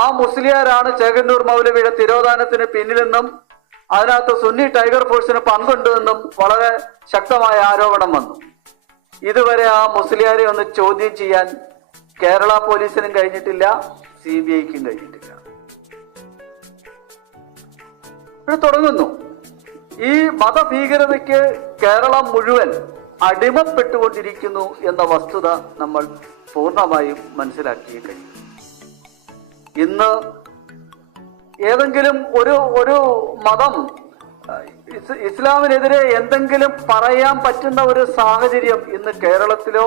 ആ മുസ്ലിയാരാണ് ചേകന്നൂർ മൗലവിയുടെ തിരോധാനത്തിന് പിന്നിലെന്നും അതിനകത്ത് സുന്നി ടൈഗർ ഫോഴ്സിന് പങ്കുണ്ടെന്നും വളരെ ശക്തമായ ആരോപണം വന്നു. ഇതുവരെ ആ മുസ്ലിയാരെ ഒന്ന് ചോദ്യം ചെയ്യാൻ കേരള പോലീസിനും കഴിഞ്ഞിട്ടില്ല, CBIക്കും കഴിഞ്ഞിട്ടില്ല. ഇവിടെ തുടങ്ങുന്നു. ഈ മതഭീകരതയ്ക്ക് കേരളം മുഴുവൻ അടിമപ്പെട്ടുകൊണ്ടിരിക്കുന്നു എന്ന വസ്തുത നമ്മൾ പൂർണ്ണമായും മനസ്സിലാക്കിയേ കഴിയും. ഇന്ന് ഏതെങ്കിലും ഒരു മതം ഇസ്ലാമിനെതിരെ എന്തെങ്കിലും പറയാൻ പറ്റുന്ന ഒരു സാഹചര്യം ഇന്ന് കേരളത്തിലോ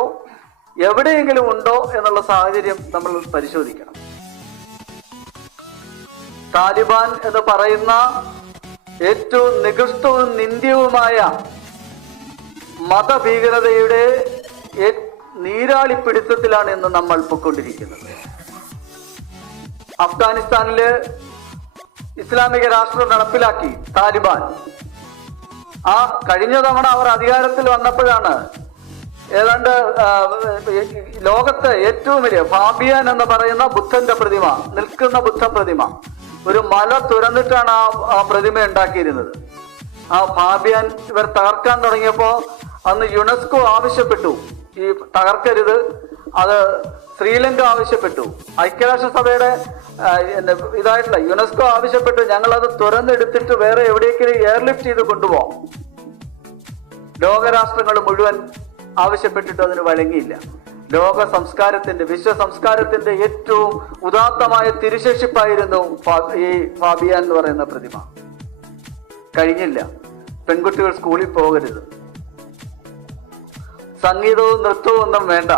എവിടെയെങ്കിലും ഉണ്ടോ എന്നുള്ള സാഹചര്യം നമ്മൾ പരിശോധിക്കണം. താലിബാൻ എന്ന് പറയുന്ന ഏറ്റവും നികൃഷ്ടവും നിന്ദ്യവുമായ മതഭീകരതയുടെ നീരാളിപ്പിടുത്തത്തിലാണ് ഇന്ന് നമ്മൾ പൊയ്ക്കൊണ്ടിരിക്കുന്നത്. അഫ്ഗാനിസ്ഥാനില് ഇസ്ലാമിക രാഷ്ട്രം നടപ്പിലാക്കി താലിബാൻ. ആ കഴിഞ്ഞ തവണ അവർ അധികാരത്തിൽ വന്നപ്പോഴാണ് ഏതാണ്ട് ലോകത്തെ ഏറ്റവും വലിയ ഫാബിയാൻ എന്ന് പറയുന്ന ബുദ്ധന്റെ പ്രതിമ, നിൽക്കുന്ന ബുദ്ധ പ്രതിമ, ഒരു മല തുരന്നിട്ടാണ് ആ പ്രതിമ ഉണ്ടാക്കിയിരുന്നത്. ആ ഫാബിയാൻ ഇവർ തകർക്കാൻ തുടങ്ങിയപ്പോ അന്ന് യുനെസ്കോ ആവശ്യപ്പെട്ടു ഈ തകർക്കരുത്, അത് ശ്രീലങ്ക ആവശ്യപ്പെട്ടു, ഐക്യരാഷ്ട്രസഭയുടെ ഇതായിട്ടുള്ള യുനെസ്കോ ആവശ്യപ്പെട്ടു ഞങ്ങളത് തുറന്നെടുത്തിട്ട് വേറെ എവിടേക്കെങ്കിലും എയർലിഫ്റ്റ് ചെയ്ത് കൊണ്ടുപോകാം. ലോകരാഷ്ട്രങ്ങൾ മുഴുവൻ ആവശ്യപ്പെട്ടിട്ട് അതിന് വഴങ്ങിയില്ല. ലോക സംസ്കാരത്തിന്റെ, വിശ്വ സംസ്കാരത്തിന്റെ ഏറ്റവും ഉദാത്തമായ തിരുശേഷിപ്പായിരുന്നു ഈ ഫാബിയാൻ എന്ന് പറയുന്ന പ്രതിമ. കഴിഞ്ഞില്ല. പെൺകുട്ടികൾ സ്കൂളിൽ പോകരുത്, സംഗീതവും നൃത്തവും ഒന്നും വേണ്ട.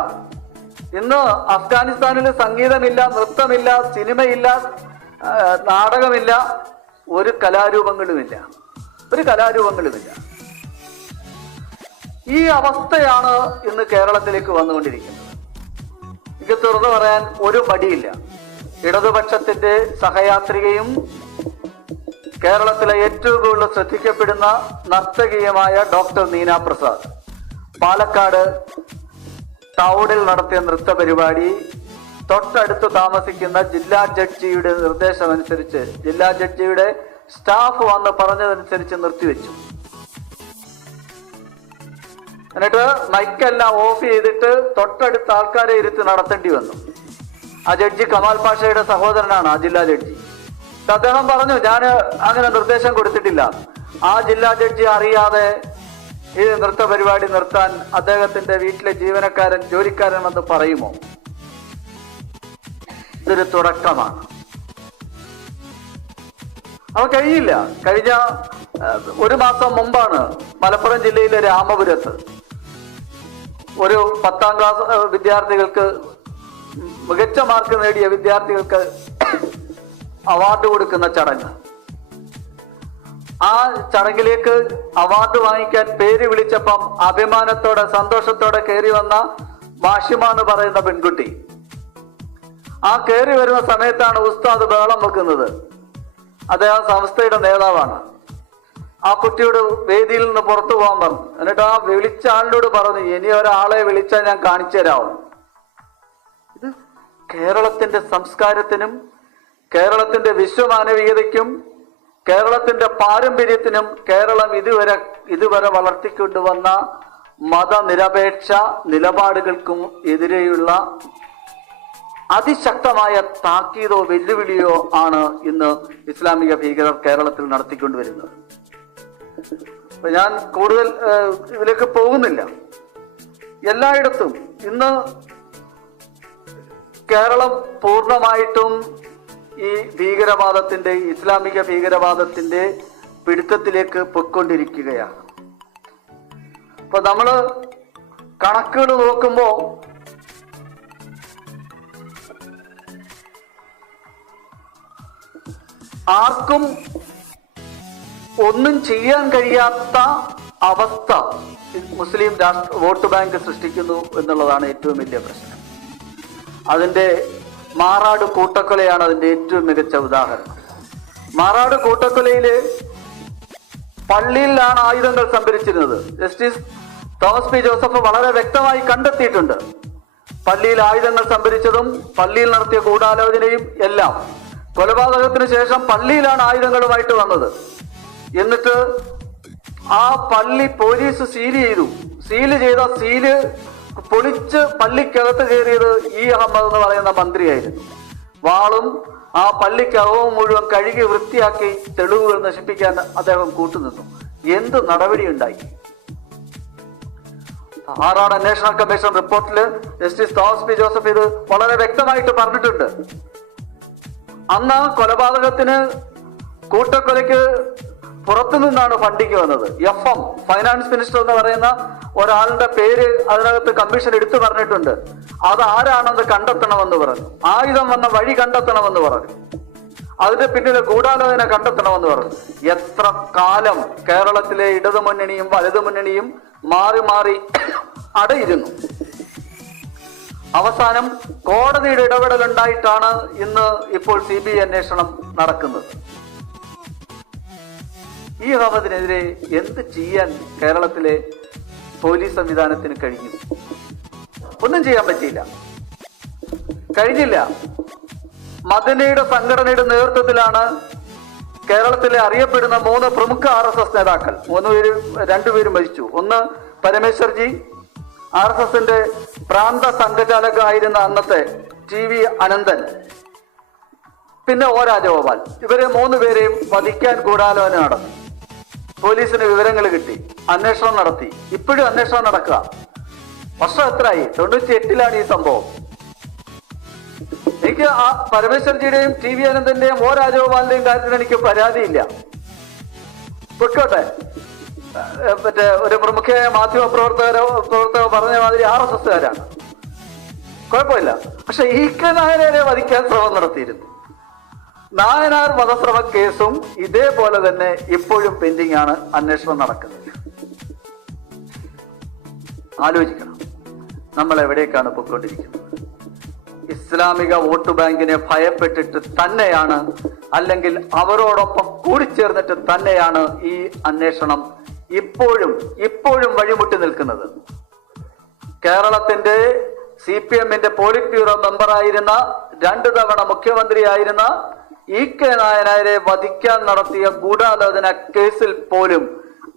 ഇന്ന് അഫ്ഗാനിസ്ഥാനിൽ സംഗീതമില്ല, നൃത്തമില്ല, സിനിമയില്ല, നാടകമില്ല, ഒരു കലാരൂപങ്ങളുമില്ല. ഈ അവസ്ഥയാണ് ഇന്ന് കേരളത്തിലേക്ക് വന്നുകൊണ്ടിരിക്കുന്നത്. ഇത് തുറന്നു പറയാൻ ഒരു മടിയില്ല. ഇടതുപക്ഷത്തിന്റെ സഹയാത്രികയും കേരളത്തിലെ ഏറ്റവും കൂടുതൽ ശ്രദ്ധിക്കപ്പെടുന്ന നർത്തകീയമായ ഡോക്ടർ നീന പ്രസാദ് പാലക്കാട് ടൗണിൽ നടത്തിയ നൃത്ത പരിപാടി തൊട്ടടുത്ത് താമസിക്കുന്ന ജില്ലാ ജഡ്ജിയുടെ നിർദ്ദേശമനുസരിച്ച്, ജില്ലാ ജഡ്ജിയുടെ സ്റ്റാഫ് വന്ന് പറഞ്ഞതനുസരിച്ച് നിർത്തിവെച്ചു. എന്നിട്ട് മൈക്കെല്ലാം ഓഫ് ചെയ്തിട്ട് തൊട്ടടുത്ത ആൾക്കാരെ ഇരുത്തി നടത്തേണ്ടി വന്നു. ആ ജഡ്ജി കമാൽ പാഷയുടെ സഹോദരനാണ് ആ ജില്ലാ ജഡ്ജി. അദ്ദേഹം പറഞ്ഞു, ഞാൻ അങ്ങനെ നിർദ്ദേശം കൊടുത്തിട്ടില്ല. ആ ജില്ലാ ജഡ്ജി അറിയാതെ ഈ നൃത്ത പരിപാടി നിർത്താൻ അദ്ദേഹത്തിന്റെ വീട്ടിലെ ജീവനക്കാരൻ, ജോലിക്കാരൻ വന്ന് പറയുമോ? ഇതൊരു തുടക്കമാണ്. അവ കഴിയില്ല. കഴിഞ്ഞ ഒരു മാസം മുമ്പാണ് മലപ്പുറം ജില്ലയിലെ രാമപുരത്ത് ഒരു 10ാം ക്ലാസ് വിദ്യാർത്ഥികൾക്ക്, മികച്ച മാർക്ക് നേടിയ വിദ്യാർത്ഥികൾക്ക് അവാർഡ് കൊടുക്കുന്ന ചടങ്ങ്. ആ ചടങ്ങിലേക്ക് അവാർഡ് വാങ്ങിക്കാൻ പേര് വിളിച്ചപ്പം അഭിമാനത്തോടെ സന്തോഷത്തോടെ കയറി വന്ന മാഷിമ എന്ന് പറയുന്ന പെൺകുട്ടി. ആ കയറി വരുന്ന സമയത്താണ് ഉസ്താദ് ബഹളം വെക്കുന്നത്. അദ്ദേഹം സംസ്ഥയുടെ നേതാവാണ്. ആ കുട്ടിയോട് വേദിയിൽ നിന്ന് പുറത്തു പോകാൻ പറഞ്ഞു. എന്നിട്ട് ആ വിളിച്ച ആളിനോട് പറഞ്ഞു, ഇനി ഒരാളെ വിളിച്ചാൽ ഞാൻ കാണിച്ചു തരാവും. ഇത് കേരളത്തിന്റെ സംസ്കാരത്തിനും കേരളത്തിന്റെ വിശ്വമാനവികതയ്ക്കും കേരളത്തിന്റെ പാരമ്പര്യത്തിനും കേരളം ഇതുവരെ വളർത്തിക്കൊണ്ടുവന്ന മതനിരപേക്ഷ നിലപാടുകൾക്കും എതിരെയുള്ള അതിശക്തമായ താക്കീതോ വെല്ലുവിളിയോ ആണ് ഇന്ന് ഇസ്ലാമിക ഭീകരർ കേരളത്തിൽ നടത്തിക്കൊണ്ടുവരുന്നത്. അപ്പൊ ഞാൻ കൂടുതൽ ഇതിലേക്ക് പോകുന്നില്ല. എല്ലായിടത്തും ഇന്ന് കേരളം പൂർണ്ണമായിട്ടും ഈ ഭീകരവാദത്തിന്റെ, ഇസ്ലാമിക ഭീകരവാദത്തിന്റെ പിടുത്തത്തിലേക്ക് പൊയ്ക്കൊണ്ടിരിക്കുകയാണ്. അപ്പൊ നമ്മള് കണക്കുകൾ നോക്കുമ്പോ ആർക്കും ഒന്നും ചെയ്യാൻ കഴിയാത്ത അവസ്ഥ മുസ്ലിം വോട്ട് ബാങ്ക് സൃഷ്ടിക്കുന്നു എന്നുള്ളതാണ് ഏറ്റവും വലിയ പ്രശ്നം. അതിന്റെ മാറാട് കൂട്ടക്കൊലയാണ് അതിന്റെ ഏറ്റവും മികച്ച ഉദാഹരണം. മാറാട് കൂട്ടക്കൊലയില് പള്ളിയിലാണ് ആയുധങ്ങൾ സംഭരിച്ചിരുന്നത്. ജസ്റ്റിസ് തോമസ് പി ജോസഫ് വളരെ വ്യക്തമായി കണ്ടെത്തിയിട്ടുണ്ട്. പള്ളിയിൽ ആയുധങ്ങൾ സംഭരിച്ചതും പള്ളിയിൽ നടത്തിയ ഗൂഢാലോചനയും എല്ലാം കൊലപാതകത്തിന് ശേഷം പള്ളിയിലാണ് ആയുധങ്ങളുമായിട്ട് വന്നത്. എന്നിട്ട് ആ പള്ളി പോലീസ് സീല് ചെയ്ത സീല് പൊളിച്ച് പള്ളിക്കകത്ത് കയറിയത് ഇ അഹമ്മദ് എന്ന് പറയുന്ന മന്ത്രിയായിരുന്നു. വാളും ആ പള്ളിക്കകവും മുഴുവൻ കഴുകി വൃത്തിയാക്കി തെളിവുകൾ നശിപ്പിക്കാൻ അദ്ദേഹം കൂട്ടുനിന്നു. എന്ത് നടപടി ഉണ്ടായി? ആറാട് അന്വേഷണ കമ്മീഷൻ റിപ്പോർട്ടിൽ ജസ്റ്റിസ് തോമസ് പി ജോസഫ് ഇത് വളരെ വ്യക്തമായിട്ട് പറഞ്ഞിട്ടുണ്ട്. അന്ന് കൊലപാതകത്തിന് കൂട്ടക്കൊലയ്ക്ക് പുറത്തു നിന്നാണ് ഫണ്ടിങ് വന്നത്. FM ഫൈനാൻസ് മിനിസ്റ്റർ എന്ന് പറയുന്ന ഒരാളുടെ പേര് അതിനകത്ത് കമ്മീഷൻ എടുത്തു പറഞ്ഞിട്ടുണ്ട്. അത് ആരാണെന്ന് കണ്ടെത്തണമെന്ന് പറഞ്ഞു. ആയുധം വന്ന വഴി കണ്ടെത്തണമെന്ന് പറഞ്ഞു. അതിന്റെ പിന്നിലെ ഗൂഢാലോചന കണ്ടെത്തണമെന്ന് പറഞ്ഞു. എത്ര കാലം കേരളത്തിലെ ഇടതുമുന്നണിയും വലതുമുന്നണിയും മാറി മാറി അടയിരുന്നു. അവസാനം കോടതിയുടെ ഇടപെടൽ ഉണ്ടായിട്ടാണ് ഇപ്പോൾ CBI അന്വേഷണം നടക്കുന്നത്. ഈ അഹമ്മദിനെതിരെ എന്ത് ചെയ്യാൻ കേരളത്തിലെ പോലീസ് സംവിധാനത്തിന് കഴിഞ്ഞു? ഒന്നും ചെയ്യാൻ പറ്റിയില്ല, കഴിഞ്ഞില്ല. മദനയുടെ സംഘടനയുടെ നേതൃത്വത്തിലാണ് കേരളത്തിലെ അറിയപ്പെടുന്ന 3 പ്രമുഖ RSS നേതാക്കൾ, 2 പേരും മരിച്ചു. ഒന്ന് പരമേശ്വർജി, RSSന്റെ പ്രാന്ത സംഘചാലകനായിരുന്ന അന്നത്തെ TV അനന്തൻ, പിന്നെ O രാജഗോപാൽ. ഇവരെ 3 പേരെയും വധിക്കാൻ ഗൂഢാലോചന നടത്തി. പോലീസിന് വിവരങ്ങൾ കിട്ടി, അന്വേഷണം നടത്തി. ഇപ്പോഴും അന്വേഷണം നടക്കുക. വർഷം എത്രയായി? 98ലാണ് ഈ സംഭവം. എനിക്ക് ആ പരമേശ്വർജിയുടെയും TV അനന്തന്റെയും O രാജഗോപാലിന്റെയും കാര്യത്തിൽ എനിക്ക് പരാതിയില്ല. പൊയ്ക്കോട്ടെ, മറ്റേ ഒരു പ്രമുഖയായ മാധ്യമ പ്രവർത്തകർ പറഞ്ഞ മാതിരി RSSകാരാണ്, കുഴപ്പമില്ല. പക്ഷെ EK നായരെ വധിക്കാൻ ശ്രമം നടത്തിയിരുന്നു. നായനാർ വധശ്രമ കേസും ഇതേപോലെ തന്നെ ഇപ്പോഴും പെൻഡിംഗ് ആണ്, അന്വേഷണം നടക്കുന്നത്. ആലോചിക്കണം, നമ്മൾ എവിടേക്കാണ് പോയിക്കൊണ്ടിരിക്കുന്നത്? ഇസ്ലാമിക വോട്ട് ബാങ്കിനെ ഭയപ്പെട്ടിട്ട് തന്നെയാണ്, അല്ലെങ്കിൽ അവരോടൊപ്പം കൂടിച്ചേർന്നിട്ട് തന്നെയാണ് ഈ അന്വേഷണം ഇപ്പോഴും വഴിമുട്ടി നിൽക്കുന്നത്. കേരളത്തിന്റെ CPMന്റെ പോളിറ്റ് ബ്യൂറോ മെമ്പറായിരുന്ന, 2 തവണ മുഖ്യമന്ത്രിയായിരുന്ന EK നായനാരെ വധിക്കാൻ നടത്തിയ ഗൂഢാലോചന കേസിൽ പോലും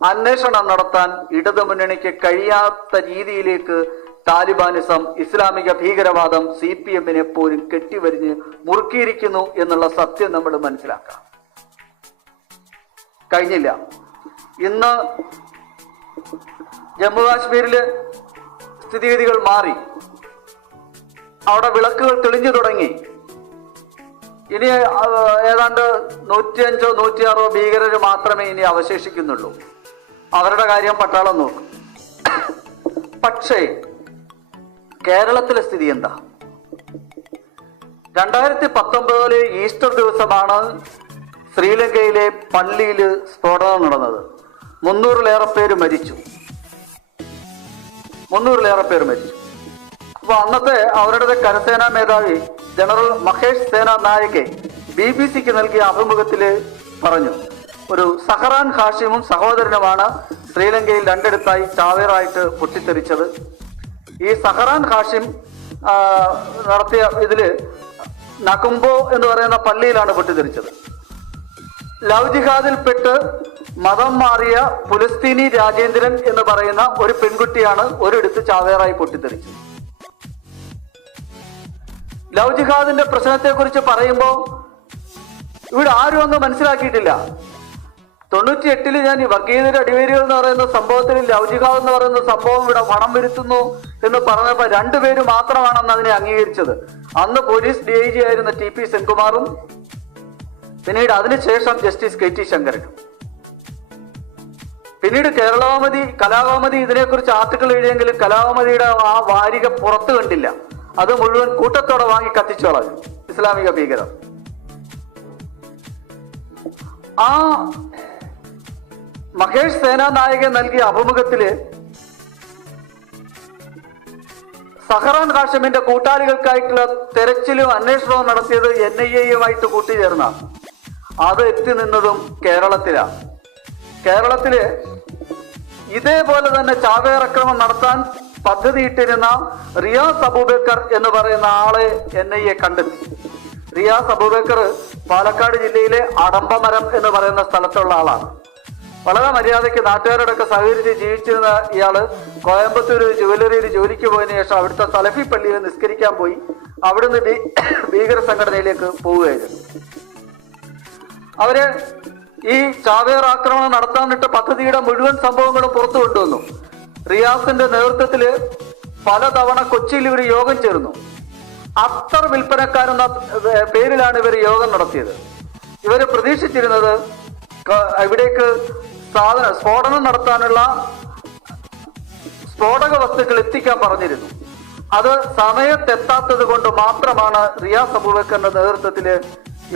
അന്വേഷണം നടത്താൻ ഇടതുമുന്നണിക്ക് കഴിയാത്ത രീതിയിലേക്ക് താലിബാനിസം, ഇസ്ലാമിക ഭീകരവാദം CPMനെ പോലും കെട്ടിവരിഞ്ഞ് മുറുക്കിയിരിക്കുന്നു എന്നുള്ള സത്യം നമ്മൾ മനസ്സിലാക്കണം. കഴിഞ്ഞില്ല. ഇന്ന് ജമ്മു കാശ്മീരില് സ്ഥിതിഗതികൾ മാറി. അവിടെ വിളക്കുകൾ തെളിഞ്ഞു തുടങ്ങി. ഇനി ഏതാണ്ട് 105 106 ഭീകരർ മാത്രമേ ഇനി അവശേഷിക്കുന്നുള്ളൂ. അവരുടെ കാര്യം പട്ടാളം നോക്കും. പക്ഷേ കേരളത്തിലെ സ്ഥിതി എന്താ? 2019 ഈസ്റ്റർ ദിവസമാണ് ശ്രീലങ്കയിലെ പള്ളിയിൽ സ്ഫോടനം നടന്നത്. 300-ലേറെ പേര് മരിച്ചു. അപ്പൊ അന്നത്തെ അവരുടെ കരസേനാ മേധാവി ജനറൽ മഹേഷ് സേന നായകെ BBC-ക്ക് നൽകിയ അഭിമുഖത്തില് പറഞ്ഞു, ഒരു സഹറാൻ ഹാഷിമും സഹോദരനുമാണ് ശ്രീലങ്കയിൽ 2 ചാവേറായിട്ട് പൊട്ടിത്തെറിച്ചത്. ഈ സഹറാൻ ഹാഷിം നടത്തിയ ഇതില് നകുംബോ എന്ന് പറയുന്ന പള്ളിയിലാണ് പൊട്ടിത്തെറിച്ചത്. ലവ് ജിഹാദിൽപ്പെട്ട് മതം മാറിയ പുലസ്തീനി രാജേന്ദ്രൻ എന്ന് പറയുന്ന ഒരു പെൺകുട്ടിയാണ് ഒരിടത്ത് ചാവേറായി പൊട്ടിത്തെറിച്ചത്. ലവ് ജിഹാദിന്റെ പ്രശ്നത്തെ കുറിച്ച് പറയുമ്പോൾ ഇവിടെ ആരും ഒന്നും മനസ്സിലാക്കിയിട്ടില്ല. 98 ഞാൻ ഈ വർഗീയതയുടെ അടിവേരുകൾ എന്ന് പറയുന്ന സംഭവത്തിൽ ലവ് ജിഹാദ് എന്ന് പറയുന്ന സംഭവം ഇവിടെ പണം വരുത്തുന്നു എന്ന് പറഞ്ഞപ്പോൾ 2 പേര് മാത്രമാണെന്ന് അതിനെ അംഗീകരിച്ചത്. അന്ന് പോലീസ് DIG ആയിരുന്ന TP സെൻകുമാറും പിന്നീട് അതിനുശേഷം ജസ്റ്റിസ് KT ശങ്കരനും. പിന്നീട് കലാകൗമുദി ഇതിനെക്കുറിച്ച് ആർട്ടിക്കിൾ എഴുതിയെങ്കിലും കലാകൗമുദിയുടെ ആ വാരിക പുറത്തു കണ്ടില്ല. അത് മുഴുവൻ കൂട്ടത്തോടെ വാങ്ങി കത്തിച്ചു കളഞ്ഞു ഇസ്ലാമിക ഭീകരർ. ആ മഹേഷ് സേനാനായകൻ നൽകിയ അഭിമുഖത്തില് സഹറാൻ ഹാഷിമിന്റെ കൂട്ടാളികൾക്കായിട്ടുള്ള തെരച്ചിലും അന്വേഷണവും നടത്തിയത് NIA-യുമായിട്ട് കൂട്ടിച്ചേർന്നാണ്. അത് എത്തി നിന്നതും കേരളത്തിലാണ്. കേരളത്തില് ഇതേപോലെ തന്നെ ചാവേറക്രമം നടത്താൻ പദ്ധതിയിട്ടിരുന്ന റിയാസ് അബൂബക്കർ എന്ന് പറയുന്ന ആളെ NIA കണ്ടെത്തി. റിയാസ് അബൂബക്കർ പാലക്കാട് ജില്ലയിലെ അടമ്പമരം എന്ന് പറയുന്ന സ്ഥലത്തുള്ള ആളാണ്. വളരെ മര്യാദയ്ക്ക് നാട്ടുകാരോടൊക്കെ സഹകരിച്ച് ജീവിച്ചിരുന്ന ഇയാള് കോയമ്പത്തൂർ ജുവലറിയിൽ ജോലിക്ക് പോയതിനു ശേഷം അവിടുത്തെ സലഫി പള്ളിയിൽ നിസ്കരിക്കാൻ പോയി അവിടുന്ന് ഭീകര സംഘടനയിലേക്ക് പോവുകയായിരുന്നു. അവര് ഈ ചാവേർ ആക്രമണം നടത്താനിട്ട് പദ്ധതിയുടെ മുഴുവൻ സംഭവങ്ങളും പുറത്തു കൊണ്ടുവന്നു. റിയാസിന്റെ നേതൃത്വത്തില് പലതവണ കൊച്ചിയിൽ ഇവർ യോഗം ചേർന്നു. അത്തർ വിൽപ്പനക്കാരെന്ന പേരിലാണ് ഇവർ യോഗം നടത്തിയത്. ഇവര് പ്രതീക്ഷിച്ചിരുന്നത് ഇവിടേക്ക് സ്ഫോടനം നടത്താനുള്ള സ്ഫോടക വസ്തുക്കൾ എത്തിക്കാൻ പറഞ്ഞിരുന്നു. അത് സമയത്തെത്താത്തത് കൊണ്ട് മാത്രമാണ് റിയാസ് അബൂബക്കറിന്റെ നേതൃത്വത്തില്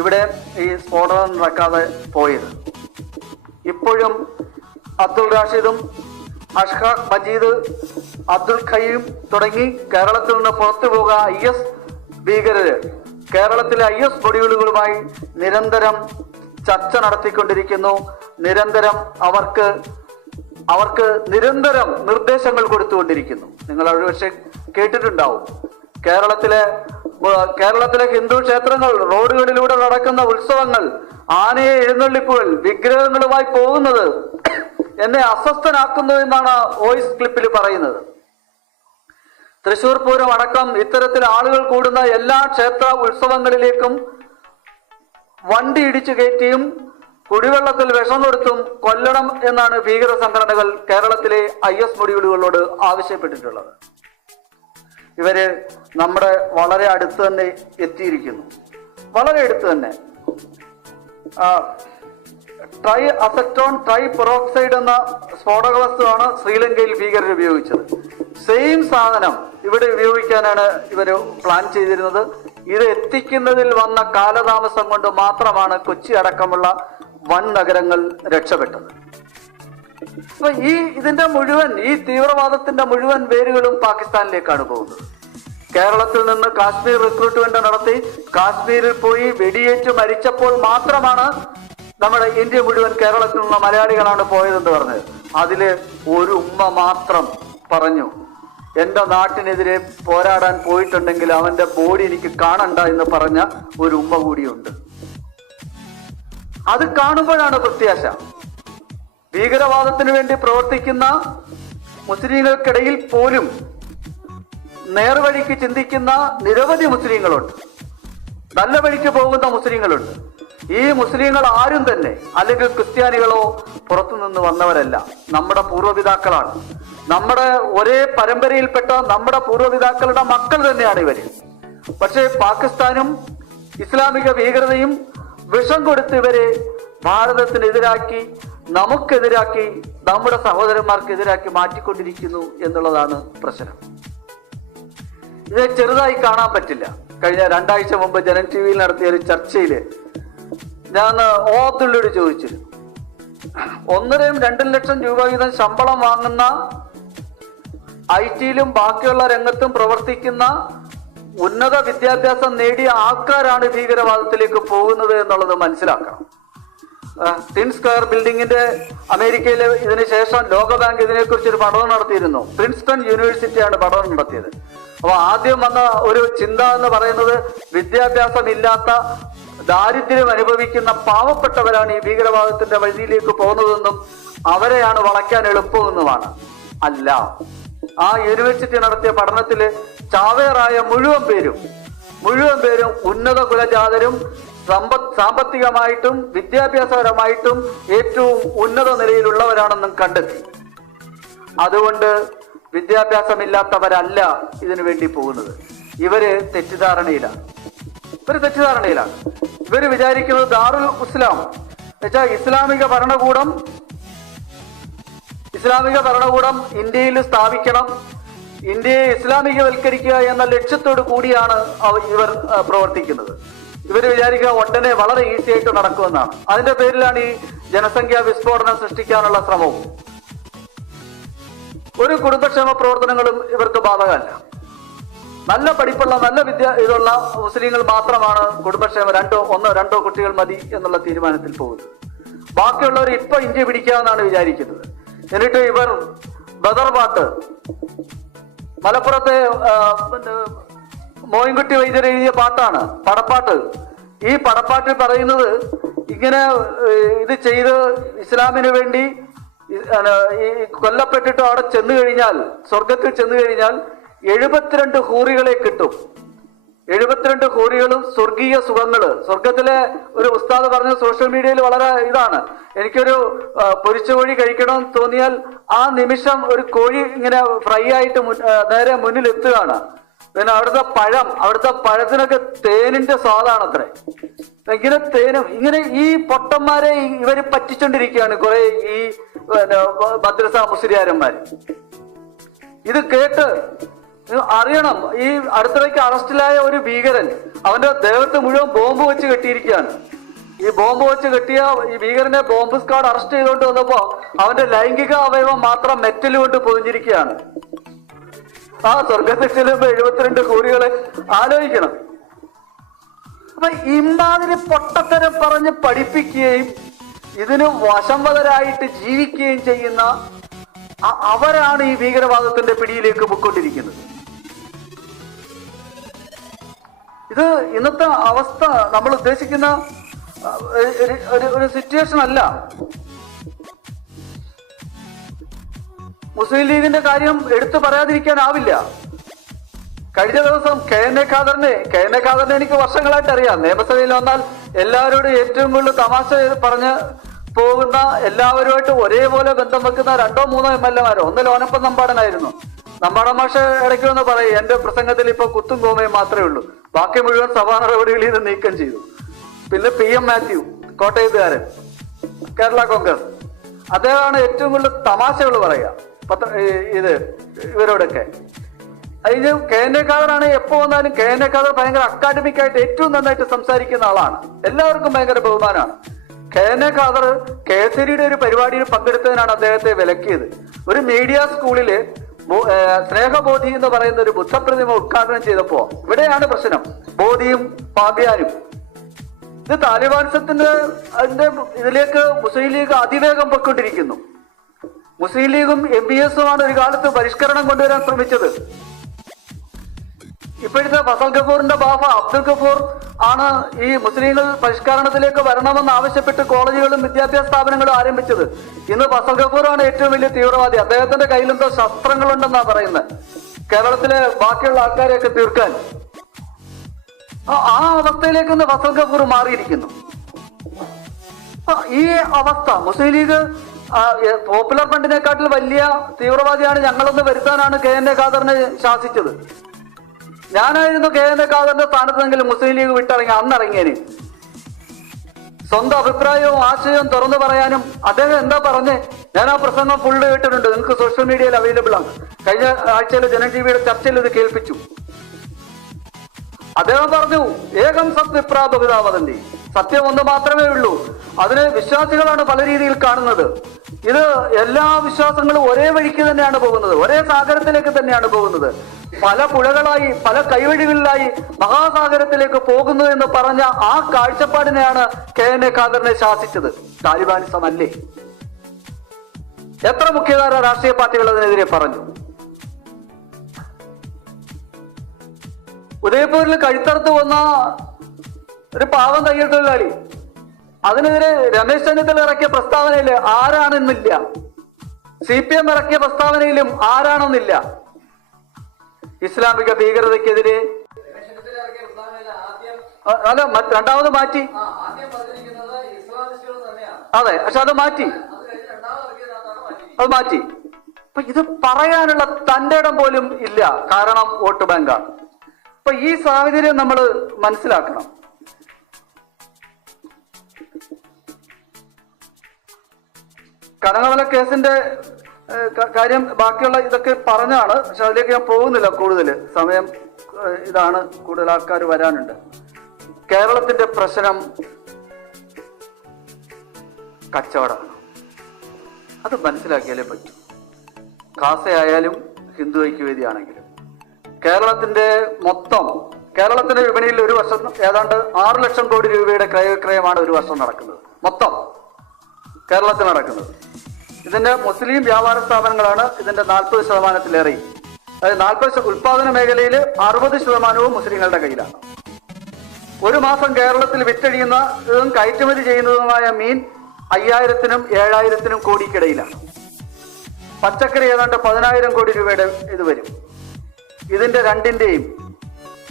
ഇവിടെ ഈ സ്ഫോടനം നടക്കാതെ പോയത്. ഇപ്പോഴും അബ്ദുൾ റാഷിദും അഷ്ഹാഖ് മജീദ്, അബ്ദുൽ ഖയ്യൂം തുടങ്ങി കേരളത്തിൽ നിന്ന് പുറത്തു പോകുക IS ഭീകരര് കേരളത്തിലെ IS മൊഡ്യൂളുകളുമായി നിരന്തരം ചർച്ച നടത്തിക്കൊണ്ടിരിക്കുന്നു. നിരന്തരം അവർക്ക് നിരന്തരം നിർദ്ദേശങ്ങൾ കൊടുത്തുകൊണ്ടിരിക്കുന്നു. നിങ്ങൾ ഒരു പക്ഷേ കേട്ടിട്ടുണ്ടാവും, കേരളത്തിലെ ഹിന്ദു ക്ഷേത്രങ്ങൾ, റോഡുകളിലൂടെ നടക്കുന്ന ഉത്സവങ്ങൾ, ആനയെ എഴുന്നള്ളിപ്പുകൾ, വിഗ്രഹങ്ങളുമായി പോകുന്നത് എന്നെ അസ്വസ്ഥനാക്കുന്നു എന്നാണ് വോയിസ് ക്ലിപ്പിൽ പറയുന്നത്. തൃശൂർ പൂരം അടക്കം ഇത്തരത്തിൽ ആളുകൾ കൂടുന്ന എല്ലാ ക്ഷേത്ര ഉത്സവങ്ങളിലേക്കും വണ്ടി ഇടിച്ചു കയറ്റിയും കുടിവെള്ളത്തിൽ വിഷം കൊടുത്തും കൊല്ലണം എന്നാണ് ഭീകര സംഘടനകൾ കേരളത്തിലെ IS മൊഡ്യൂളുകളോട് ആവശ്യപ്പെട്ടിട്ടുള്ളത്. ഇവര് നമ്മുടെ വളരെ അടുത്ത് തന്നെ എത്തിയിരിക്കുന്നു. വളരെ അടുത്ത് തന്നെ ട്രൈ അസറ്റോൺ ട്രൈ പെറോക്സൈഡ് എന്ന സ്ഫോടക വസ്തുവാണ് ശ്രീലങ്കയിൽ ഭീകരർ ഉപയോഗിച്ചത്. സെയിം സാധനം ഇവിടെ ഉപയോഗിക്കാനാണ് ഇവര് പ്ലാൻ ചെയ്തിരുന്നത്. ഇത് എത്തിക്കുന്നതിൽ വന്ന കാലതാമസം കൊണ്ട് മാത്രമാണ് കൊച്ചി അടക്കമുള്ള വൻ നഗരങ്ങൾ രക്ഷപ്പെട്ടത്. അപ്പൊ ഈ തീവ്രവാദത്തിന്റെ മുഴുവൻ വേരുകളും പാകിസ്ഥാനിലേക്കാണ് പോകുന്നത്. കേരളത്തിൽ നിന്ന് കാശ്മീർ റിക്രൂട്ട്മെന്റ് നടത്തി കാശ്മീരിൽ പോയി വെടിയേറ്റ് മരിച്ചപ്പോൾ മാത്രമാണ് നമ്മുടെ ഇന്ത്യ മുഴുവൻ കേരളത്തിൽ നിന്നുള്ള മലയാളികളാണ് പോയതെന്ന് പറഞ്ഞത്. അതില് ഒരു ഉമ്മ മാത്രം പറഞ്ഞു, എന്റെ നാട്ടിനെതിരെ പോരാടാൻ പോയിട്ടുണ്ടെങ്കിൽ അവന്റെ ബോഡി എനിക്ക് കാണണ്ട എന്ന് പറഞ്ഞ ഒരു ഉമ്മ കൂടിയുണ്ട്. അത് കാണുമ്പോഴാണ് പ്രത്യാശ. ഭീകരവാദത്തിന് വേണ്ടി പ്രവർത്തിക്കുന്ന മുസ്ലിങ്ങൾക്കിടയിൽ പോലും നേർവഴിക്ക് ചിന്തിക്കുന്ന നിരവധി മുസ്ലിങ്ങളുണ്ട്, നല്ല വഴിക്ക് പോകുന്ന മുസ്ലിങ്ങളുണ്ട്. ഈ മുസ്ലിങ്ങൾ ആരും തന്നെ, അല്ലെങ്കിൽ ക്രിസ്ത്യാനികളോ പുറത്തുനിന്ന് വന്നവരല്ല, നമ്മുടെ പൂർവ്വപിതാക്കളാണ്. നമ്മുടെ ഒരേ പരമ്പരയിൽപ്പെട്ട നമ്മുടെ പൂർവ്വപിതാക്കളുടെ മക്കൾ തന്നെയാണ് ഇവര്. പക്ഷേ പാകിസ്ഥാനും ഇസ്ലാമിക ഭീകരതയും വിഷം കൊടുത്ത് ഇവരെ ഭാരതത്തിനെതിരാക്കി, നമുക്കെതിരാക്കി, നമ്മുടെ സഹോദരന്മാർക്കെതിരാക്കി മാറ്റിക്കൊണ്ടിരിക്കുന്നു എന്നുള്ളതാണ് പ്രശ്നം. ഇത് ചെറുതായി കാണാൻ പറ്റില്ല. കഴിഞ്ഞ 2 ആഴ്ച മുമ്പ് ജനം TV നടത്തിയ ഒരു ചർച്ചയില് ഞാൻ ഓത്തുള്ളോട് ചോദിച്ചിരുന്നു, 1.5-2 ലക്ഷം രൂപ വീതം ശമ്പളം വാങ്ങുന്ന IT-യിലും ബാക്കിയുള്ള രംഗത്തും പ്രവർത്തിക്കുന്ന ഉന്നത വിദ്യാഭ്യാസം നേടിയ ആൾക്കാരാണ് ഭീകരവാദത്തിലേക്ക് പോകുന്നത് എന്നുള്ളത് മനസ്സിലാക്കണം. ടിൻ സ്ക്വയർ ബിൽഡിങ്ങിന്റെ അമേരിക്കയിലെ ഇതിന് ശേഷം ലോകബാങ്ക് ഇതിനെക്കുറിച്ച് ഒരു പഠനം നടത്തിയിരുന്നു. പ്രിൻസ്റ്റൺ യൂണിവേഴ്സിറ്റിയാണ് പഠനം നടത്തിയത്. അപ്പൊ ആദ്യം വന്ന ഒരു ചിന്ത എന്ന് പറയുന്നത് വിദ്യാഭ്യാസം ഇല്ലാത്ത, ദാരിദ്ര്യം അനുഭവിക്കുന്ന പാവപ്പെട്ടവരാണ് ഈ ഭീകരവാദത്തിന്റെ വഴിയിലേക്ക് പോകുന്നതെന്നും അവരെയാണ് വളയ്ക്കാൻ എളുപ്പമെന്നുമാണ്. അല്ല, ആ യൂണിവേഴ്സിറ്റി നടത്തിയ പഠനത്തില് ചാവേറായ മുഴുവൻ പേരും ഉന്നത കുലജാതരും സാമ്പത്തികമായിട്ടും വിദ്യാഭ്യാസപരമായിട്ടും ഏറ്റവും ഉന്നത നിലയിലുള്ളവരാണെന്നും കണ്ടെത്തി. അതുകൊണ്ട് വിദ്യാഭ്യാസമില്ലാത്തവരല്ല ഇതിനു വേണ്ടി പോകുന്നത്. ഇവര് തെറ്റിദ്ധാരണയിലാണ്. ഇവര് വിചാരിക്കുന്നത് ദാറുൽ ഇസ്ലാം എന്നുവെച്ചാൽ ഇസ്ലാമിക ഭരണകൂടം ഇന്ത്യയിൽ സ്ഥാപിക്കണം, ഇന്ത്യയെ ഇസ്ലാമികവൽക്കരിക്കുക എന്ന ലക്ഷ്യത്തോടു കൂടിയാണ് ഇവർ പ്രവർത്തിക്കുന്നത്. ഇവർ വിചാരിക്കുക ഉടനെ വളരെ ഈസി ആയിട്ട് നടക്കുമെന്നാണ്. അതിന്റെ പേരിലാണ് ഈ ജനസംഖ്യാ വിസ്ഫോടനം സൃഷ്ടിക്കാനുള്ള ശ്രമവും. ഒരു കുടുംബക്ഷേമ പ്രവർത്തനങ്ങളും ഇവർക്ക് ബാധകമല്ല. നല്ല പഠിപ്പുള്ള, നല്ല ഇതുള്ള മുസ്ലിങ്ങൾ മാത്രമാണ് കുടുംബക്ഷേമം 1-2 കുട്ടികൾ മതി എന്നുള്ള തീരുമാനത്തിൽ പോകുന്നത്. ബാക്കിയുള്ളവർ ഇപ്പൊ ഇന്ത്യ പിടിക്കാമെന്നാണ് വിചാരിക്കുന്നത്. എന്നിട്ട് ഇവർ ബദർ പാട്ട്, മലപ്പുറത്തെ മോയിൻകുട്ടി വൈദ്യർ എഴുതിയ പാട്ടാണ്, പടപ്പാട്ട്. ഈ പടപ്പാട്ടിൽ പറയുന്നത് ഇങ്ങനെ ഇത് ചെയ്ത് ഇസ്ലാമിന് വേണ്ടി ഈ കൊല്ലപ്പെട്ടിട്ട് അവിടെ ചെന്നു കഴിഞ്ഞാൽ, സ്വർഗത്തിൽ ചെന്നു കഴിഞ്ഞാൽ 72 ഹൂറികളെ കിട്ടും. 72 ഹൂറികളും സ്വർഗീയ സുഖങ്ങള്. സ്വർഗത്തിലെ ഒരു ഉസ്താദ് പറഞ്ഞ സോഷ്യൽ മീഡിയയിൽ വളരെ ഇതാണ്, എനിക്കൊരു പൊരിച്ച കോഴി കഴിക്കണമെന്ന് തോന്നിയാൽ ആ നിമിഷം ഒരു കോഴി ഇങ്ങനെ ഫ്രൈ ആയിട്ട് നേരെ മുന്നിൽ എത്തുകയാണ്. പിന്നെ അവിടുത്തെ പഴത്തിനൊക്കെ തേനിന്റെ സ്വാദാണത്രേ. ഇങ്ങനെ തേനും ഇങ്ങനെ ഈ പൊട്ടന്മാരെ ഇവര് പറ്റിച്ചോണ്ടിരിക്കുകയാണ് കുറെ ഈ മദ്രസ മുസ്ലിയാരന്മാര്. ഇത് കേട്ട് അറിയണം, ഈ അടുത്തിടയ്ക്ക് അറസ്റ്റിലായ ഒരു ഭീകരൻ അവന്റെ ദേഹത്ത് മുഴുവൻ ബോംബ് വെച്ച് കെട്ടിയിരിക്കുകയാണ്. ഈ ബോംബ് വെച്ച് കെട്ടിയ ഈ ഭീകരനെ ബോംബ് സ്ക്വാഡ് അറസ്റ്റ് ചെയ്തുകൊണ്ട് വന്നപ്പോ അവന്റെ ലൈംഗിക അവയവം മാത്രം മെറ്റൽ കൊണ്ട് പൊതിഞ്ഞിരിക്കുകയാണ്. ആ സ്വർഗത്തിൽ ചെല്ലുമ്പോ 72 കോടികളെ ആലോചിക്കണം. അപ്പൊ ഇമാതിരി പൊട്ടത്തരം പറഞ്ഞ് പഠിപ്പിക്കുകയും ഇതിന് വശംവദരായിട്ട് ജീവിക്കുകയും ചെയ്യുന്ന അവരാണ് ഈ ഭീകരവാദത്തിന്റെ പിടിയിലേക്ക് പൊയ്ക്കൊണ്ടിരിക്കുന്നത്. ഇത് ഇന്നത്തെ അവസ്ഥ നമ്മൾ ഉദ്ദേശിക്കുന്ന ഒരു സിറ്റുവേഷൻ അല്ല. മുസ്ലിം ലീഗിന്റെ കാര്യം എടുത്തു പറയാതിരിക്കാനാവില്ല. കഴിഞ്ഞ ദിവസം കെ എൻ എ ഖാദറിനെ എനിക്ക് വർഷങ്ങളായിട്ട് അറിയാം. നിയമസഭയിൽ വന്നാൽ എല്ലാവരോടും ഏറ്റവും കൂടുതൽ തമാശ പറഞ്ഞ് പോകുന്ന, എല്ലാവരുമായിട്ട് ഒരേപോലെ ബന്ധം വെക്കുന്ന 2-3 MLA-മാരോ. ഒന്ന് ലോനപ്പൻ നമ്പാടനായിരുന്നു. നമ്പാടൻ മാഷ് ഇടയ്ക്ക് വന്ന് പറയും, എന്റെ പ്രസംഗത്തിൽ ഇപ്പൊ കുത്തും കോമയും മാത്രമേ ഉള്ളൂ, ബാക്കി മുഴുവൻ സഭാ നടപടികളിൽ നിന്ന് നീക്കം ചെയ്തു. പിന്നെ PM മാത്യു, കോട്ടയത്തുകാരൻ, കേരള കോൺഗ്രസ്, അദ്ദേഹമാണ് ഏറ്റവും കൂടുതൽ തമാശകൾ പറയുക ഇവരോടൊക്കെ. അതിന് കെ എൻ എ ഖാദറാണ് എപ്പോ വന്നാലും കെ എൻ എ ഖാദർ ഭയങ്കര അക്കാഡമിക് ആയിട്ട് ഏറ്റവും നന്നായിട്ട് സംസാരിക്കുന്ന ആളാണ്. എല്ലാവർക്കും ഭയങ്കര ബഹുമാനമാണ്. കെ എൻ എ ഖാദർ കേസരിയുടെ ഒരു പരിപാടിയിൽ പങ്കെടുത്തതിനാണ് അദ്ദേഹത്തെ വിലക്കിയത്. ഒരു മീഡിയ സ്കൂളില് സ്നേഹബോധി എന്ന് പറയുന്ന ഒരു ബുദ്ധപ്രതിമ ഉദ്ഘാടനം ചെയ്തപ്പോ ഇവിടെയാണ് പ്രശ്നം. ബോധിയും പാബ്യാനും ഇത് താലിബാനിസത്തിന്റെ അതിന്റെ ഇതിലേക്ക് മുസ്ലിം ലീഗ് അതിവേഗം പൊയ്ക്കൊണ്ടിരിക്കുന്നു. മുസ്ലിം ലീഗും MBS-ഉമാണ് ഒരു കാലത്ത് പരിഷ്കരണം കൊണ്ടുവരാൻ ശ്രമിച്ചത്. ഇപ്പോഴത്തെ ഫസൽ ഗഫൂറിന്റെ ബാഫ അബ്ദുൽ ഗഫൂർ ആണ് ഈ മുസ്ലിങ്ങൾ പരിഷ്കരണത്തിലേക്ക് വരണമെന്ന് ആവശ്യപ്പെട്ട് കോളേജുകളും വിദ്യാഭ്യാസ സ്ഥാപനങ്ങളും ആരംഭിച്ചത്. ഇന്ന് ഫസൽ ഗഫൂറാണ് ഏറ്റവും വലിയ തീവ്രവാദി. അദ്ദേഹത്തിന്റെ കയ്യിലെന്തോ ശസ്ത്രങ്ങളുണ്ടെന്നാ പറയുന്നത്, കേരളത്തിലെ ബാക്കിയുള്ള ആൾക്കാരെയൊക്കെ തീർക്കാൻ. ആ അവസ്ഥയിലേക്ക് ഇന്ന് ഫസൽ ഗഫൂർ മാറിയിരിക്കുന്നു. ഈ അവസ്ഥ മുസ്ലിം ലീഗ് പോപ്പുലർ ഫണ്ടിനെക്കാട്ടിൽ വലിയ തീവ്രവാദിയാണ് ഞങ്ങളൊന്ന് വരുത്താനാണ് കെ എൻ എ ഖാദറിനെ ശാസിച്ചത്. ഞാനായിരുന്നു കെ എൻ എ ഖാദറിന്റെ സ്ഥാനത്തെങ്കിലും മുസ്ലിം ലീഗ് വിട്ടിറങ്ങി അന്നിറങ്ങിയന്. സ്വന്തം അഭിപ്രായവും ആശയവും തുറന്നു പറയാനും അദ്ദേഹം എന്താ പറഞ്ഞേ, ഞാൻ ആ പ്രസംഗം ഫുള്ള് കേട്ടിട്ടുണ്ട്, നിങ്ങൾക്ക് സോഷ്യൽ മീഡിയയിൽ അവൈലബിൾ ആണ്. കഴിഞ്ഞ ആഴ്ചയിൽ ജനജീവിയുടെ ചർച്ചയിൽ ഇത് കേൾപ്പിച്ചു. അദ്ദേഹം പറഞ്ഞു, ഏകം സത്വിപ്രാ ബഹുധാ വദന്തി, സത്യം ഒന്ന് മാത്രമേ ഉള്ളൂ. അതിന് വിശ്വാസികളാണ് പല രീതിയിൽ കാണുന്നത്. ഇത് എല്ലാ വിശ്വാസങ്ങളും ഒരേ വഴിക്ക് തന്നെയാണ് പോകുന്നത്, ഒരേ സാഗരത്തിലേക്ക് തന്നെയാണ് പോകുന്നത്. പല പുഴകളായി പല കൈവഴികളിലായി മഹാസാഗരത്തിലേക്ക് പോകുന്നു എന്ന് പറഞ്ഞ ആ കാഴ്ചപ്പാടിനെയാണ് കെ എൻ എ ഖാദറിനെ ശാസിച്ചത്. താലിബാനിസം അല്ലേ? എത്ര മുഖ്യധാര രാഷ്ട്രീയ പാർട്ടികൾ അതിനെതിരെ പറഞ്ഞു? ഉദയപൂരിൽ കഴുത്തറുത്ത് വന്ന ഒരു പാവം തയ്യൽ തൊഴിലാളി, അതിനെതിരെ രമേശ് ചെന്നിത്തല ഇറക്കിയ പ്രസ്താവനയില് ആരാണെന്നില്ല, CPM ഇറക്കിയ പ്രസ്താവനയിലും ആരാണെന്നില്ല. ഇസ്ലാമിക ഭീകരതയ്ക്കെതിരെ അല്ല, രണ്ടാമത് മാറ്റി. അതെ, പക്ഷെ അത് മാറ്റി. അപ്പൊ ഇത് പറയാനുള്ള തന്റെ ഇടം പോലും ഇല്ല, കാരണം വോട്ട് ബാങ്കാണ്. അപ്പൊ ഈ സാഹചര്യം നമ്മൾ മനസ്സിലാക്കണം. കനകവല കേസിന്റെ കാര്യം ബാക്കിയുള്ള ഇതൊക്കെ പറഞ്ഞാണ്, പക്ഷെ അതിലേക്ക് ഞാൻ പോകുന്നില്ല കൂടുതൽ, സമയം ഇതാണ്, കൂടുതൽ ആൾക്കാർ വരാനുണ്ട്. കേരളത്തിന്റെ പ്രശ്നം കച്ചവടമാണ്. അത് മനസ്സിലാക്കിയാലേ പറ്റൂ. ഖാസയായാലും ഹിന്ദു ഐക്യവേദിയാണെങ്കിലും കേരളത്തിന്റെ വിപണിയിൽ ഒരു വർഷം ഏതാണ്ട് 6 ലക്ഷം കോടി രൂപയുടെ ക്രയവിക്രയമാണ് ഒരു വർഷം നടക്കുന്നത്, മൊത്തം കേരളത്തിൽ നടക്കുന്നത്. ഇതിന്റെ മുസ്ലിം വ്യാപാര സ്ഥാപനങ്ങളാണ് ഇതിന്റെ 40%-ലേറെ. അതായത് 40% ഉൽപാദന മേഖലയിൽ 60% മുസ്ലിങ്ങളുടെ കയ്യിലാണ്. ഒരു മാസം കേരളത്തിൽ വിറ്റഴിയുന്നതും കയറ്റുമതി ചെയ്യുന്നതുമായ മീൻ 5000-നും 7000-നും കോടിക്കിടയിലാണ്. പച്ചക്കറി ഏതാണ്ട് 10000 കോടി രൂപയുടെ ഇത് വരും. ഇതിന്റെ രണ്ടിന്റെയും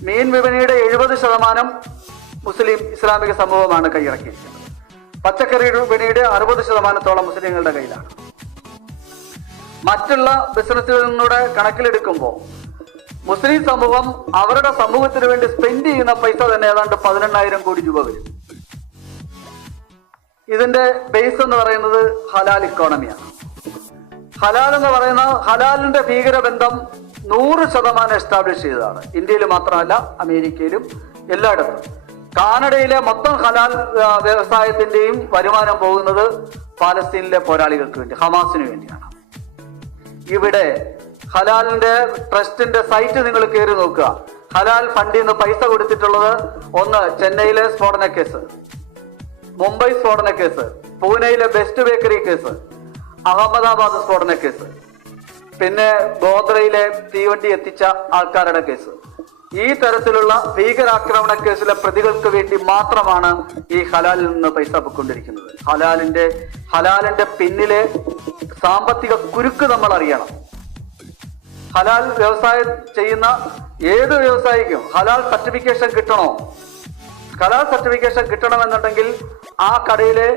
മീൻ വിപണിയുടെ 70% മുസ്ലിം ഇസ്ലാമിക സമൂഹമാണ് കൈയടക്കിയിരിക്കുന്നത്. പച്ചക്കറി വിപണിയുടെ 60%-ഓളം മുസ്ലിങ്ങളുടെ കയ്യിലാണ്. മറ്റുള്ള ബിസിനസ്സുകളിൽ നിന്നൂടെ കണക്കിലെടുക്കുമ്പോൾ മുസ്ലിം സമൂഹം അവരുടെ സമൂഹത്തിന് വേണ്ടി സ്പെൻഡ് ചെയ്യുന്ന പൈസ തന്നെ ഏതാണ്ട് 18000 കോടി രൂപ വരും. ഇതിന്റെ ബേസ് എന്ന് പറയുന്നത് ഹലാൽ ഇക്കോണമിയാണ്. ഹലാൽ എന്ന് പറയുന്ന ഹലാലിന്റെ ഭീകരബന്ധം 100% എസ്റ്റാബ്ലിഷ് ചെയ്തതാണ്. ഇന്ത്യയിൽ മാത്രമല്ല, അമേരിക്കയിലും എല്ലായിടത്തും. കാനഡയിലെ മൊത്തം ഹലാൽ വ്യവസായത്തിന്റെയും വരുമാനം പോകുന്നത് പാലസ്തീനിലെ പോരാളികൾക്ക് വേണ്ടി, ഹമാസിന് വേണ്ടിയാണ്. ഇവിടെ ഹലാലിന്റെ ട്രസ്റ്റിന്റെ സൈറ്റ് നിങ്ങൾ കയറി നോക്കുക. ഹലാൽ ഫണ്ടിൽ നിന്ന് പൈസ കൊടുത്തിട്ടുള്ളത് ഒന്ന് ചെന്നൈയിലെ സ്ഫോടന കേസ്, മുംബൈ സ്ഫോടന കേസ്, പൂനെയിലെ ബെസ്റ്റ് ബേക്കറി കേസ്, അഹമ്മദാബാദ് സ്ഫോടന കേസ്, പിന്നെ ഗോദ്രയിലെ തീവണ്ടി എത്തിച്ച ആൾക്കാരുടെ കേസ്. ഈ തരത്തിലുള്ള ഭീകരാക്രമണ കേസിലെ പ്രതികൾക്ക് വേണ്ടി മാത്രമാണ് ഈ ഹലാലിൽ നിന്ന് പൈസ പൊയ്ക്കൊണ്ടിരിക്കുന്നത്. ഹലാലിന്റെ പിന്നിലെ സാമ്പത്തിക കുരുക്ക് നമ്മൾ അറിയണം. ഹലാൽ വ്യവസായം ചെയ്യുന്ന ഏത് വ്യവസായിക്കും ഹലാൽ സർട്ടിഫിക്കേഷൻ കിട്ടണോ? ഹലാൽ സർട്ടിഫിക്കേഷൻ കിട്ടണമെന്നുണ്ടെങ്കിൽ ആ കടയിലെ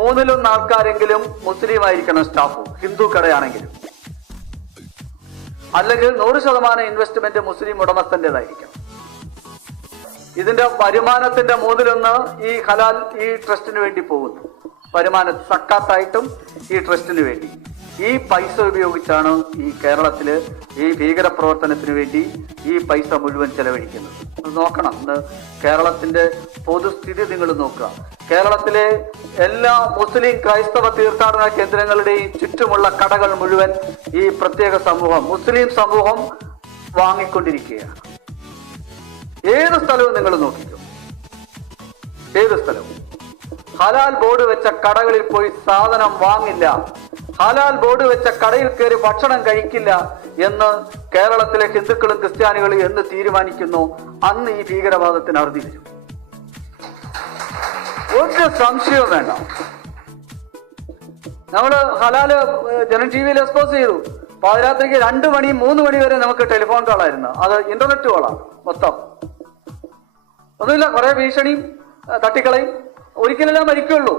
1/3 ആൾക്കാരെങ്കിലും മുസ്ലിം ആയിരിക്കണം സ്റ്റാഫ്, ഹിന്ദു കടയാണെങ്കിലും. അല്ലെങ്കിൽ 100% ഇൻവെസ്റ്റ്മെന്റ് മുസ്ലിം ഉടമസ്ഥന്റേതായിരിക്കണം. ഇതിന്റെ വരുമാനത്തിന്റെ 1/3 ഈ ഹലാൽ ഈ ട്രസ്റ്റിന് വേണ്ടി പോകുന്നു. വരുമാന സക്കാത്തായിട്ടും ഈ ട്രസ്റ്റിന് വേണ്ടി. ഈ പൈസ ഉപയോഗിച്ചാണ് ഈ കേരളത്തില് ഈ ഭീകര പ്രവർത്തനത്തിന് വേണ്ടി ഈ പൈസ മുഴുവൻ ചെലവഴിക്കുന്നത്. അത് നോക്കണം. ഇന്ന് കേരളത്തിന്റെ പൊതുസ്ഥിതി നിങ്ങൾ നോക്കുക. കേരളത്തിലെ എല്ലാ മുസ്ലിം ക്രൈസ്തവ തീർത്ഥാടന കേന്ദ്രങ്ങളുടെയും ചുറ്റുമുള്ള കടകൾ മുഴുവൻ ഈ പ്രത്യേക സമൂഹം, മുസ്ലിം സമൂഹം വാങ്ങിക്കൊണ്ടിരിക്കുകയാണ്. ഏത് സ്ഥലവും നിങ്ങൾ നോക്കിക്കോ, ഏത് സ്ഥലവും ഹലാൽ ബോർഡ് വെച്ച കടകളിൽ പോയി സാധനം വാങ്ങില്ല, ഹലാൽ ബോർഡ് വെച്ച കടയിൽ കയറി ഭക്ഷണം കഴിക്കില്ല എന്ന് കേരളത്തിലെ ഹിന്ദുക്കളും ക്രിസ്ത്യാനികളും എന്ന് തീരുമാനിക്കുന്നു, അന്ന് ഈ ഭീകരവാദത്തിന് അറുതി വരും. ഒരു സംശയവും വേണ്ട. നമ്മള് ഹലാല് ജനജീവിയിൽ എക്സ്പോസ് ചെയ്തു. പാതിരാത്രിക്ക് 2 മണി 3 മണി വരെ നമുക്ക് ടെലിഫോൺ കോളായിരുന്നു. അത് ഇന്റർനെറ്റ് കോളാണ് മൊത്തം. ഒന്നുമില്ല, കുറെ ഭീഷണിയും തട്ടിക്കളയും. ഒരിക്കലെല്ലാം മരിക്കുള്ളൂ.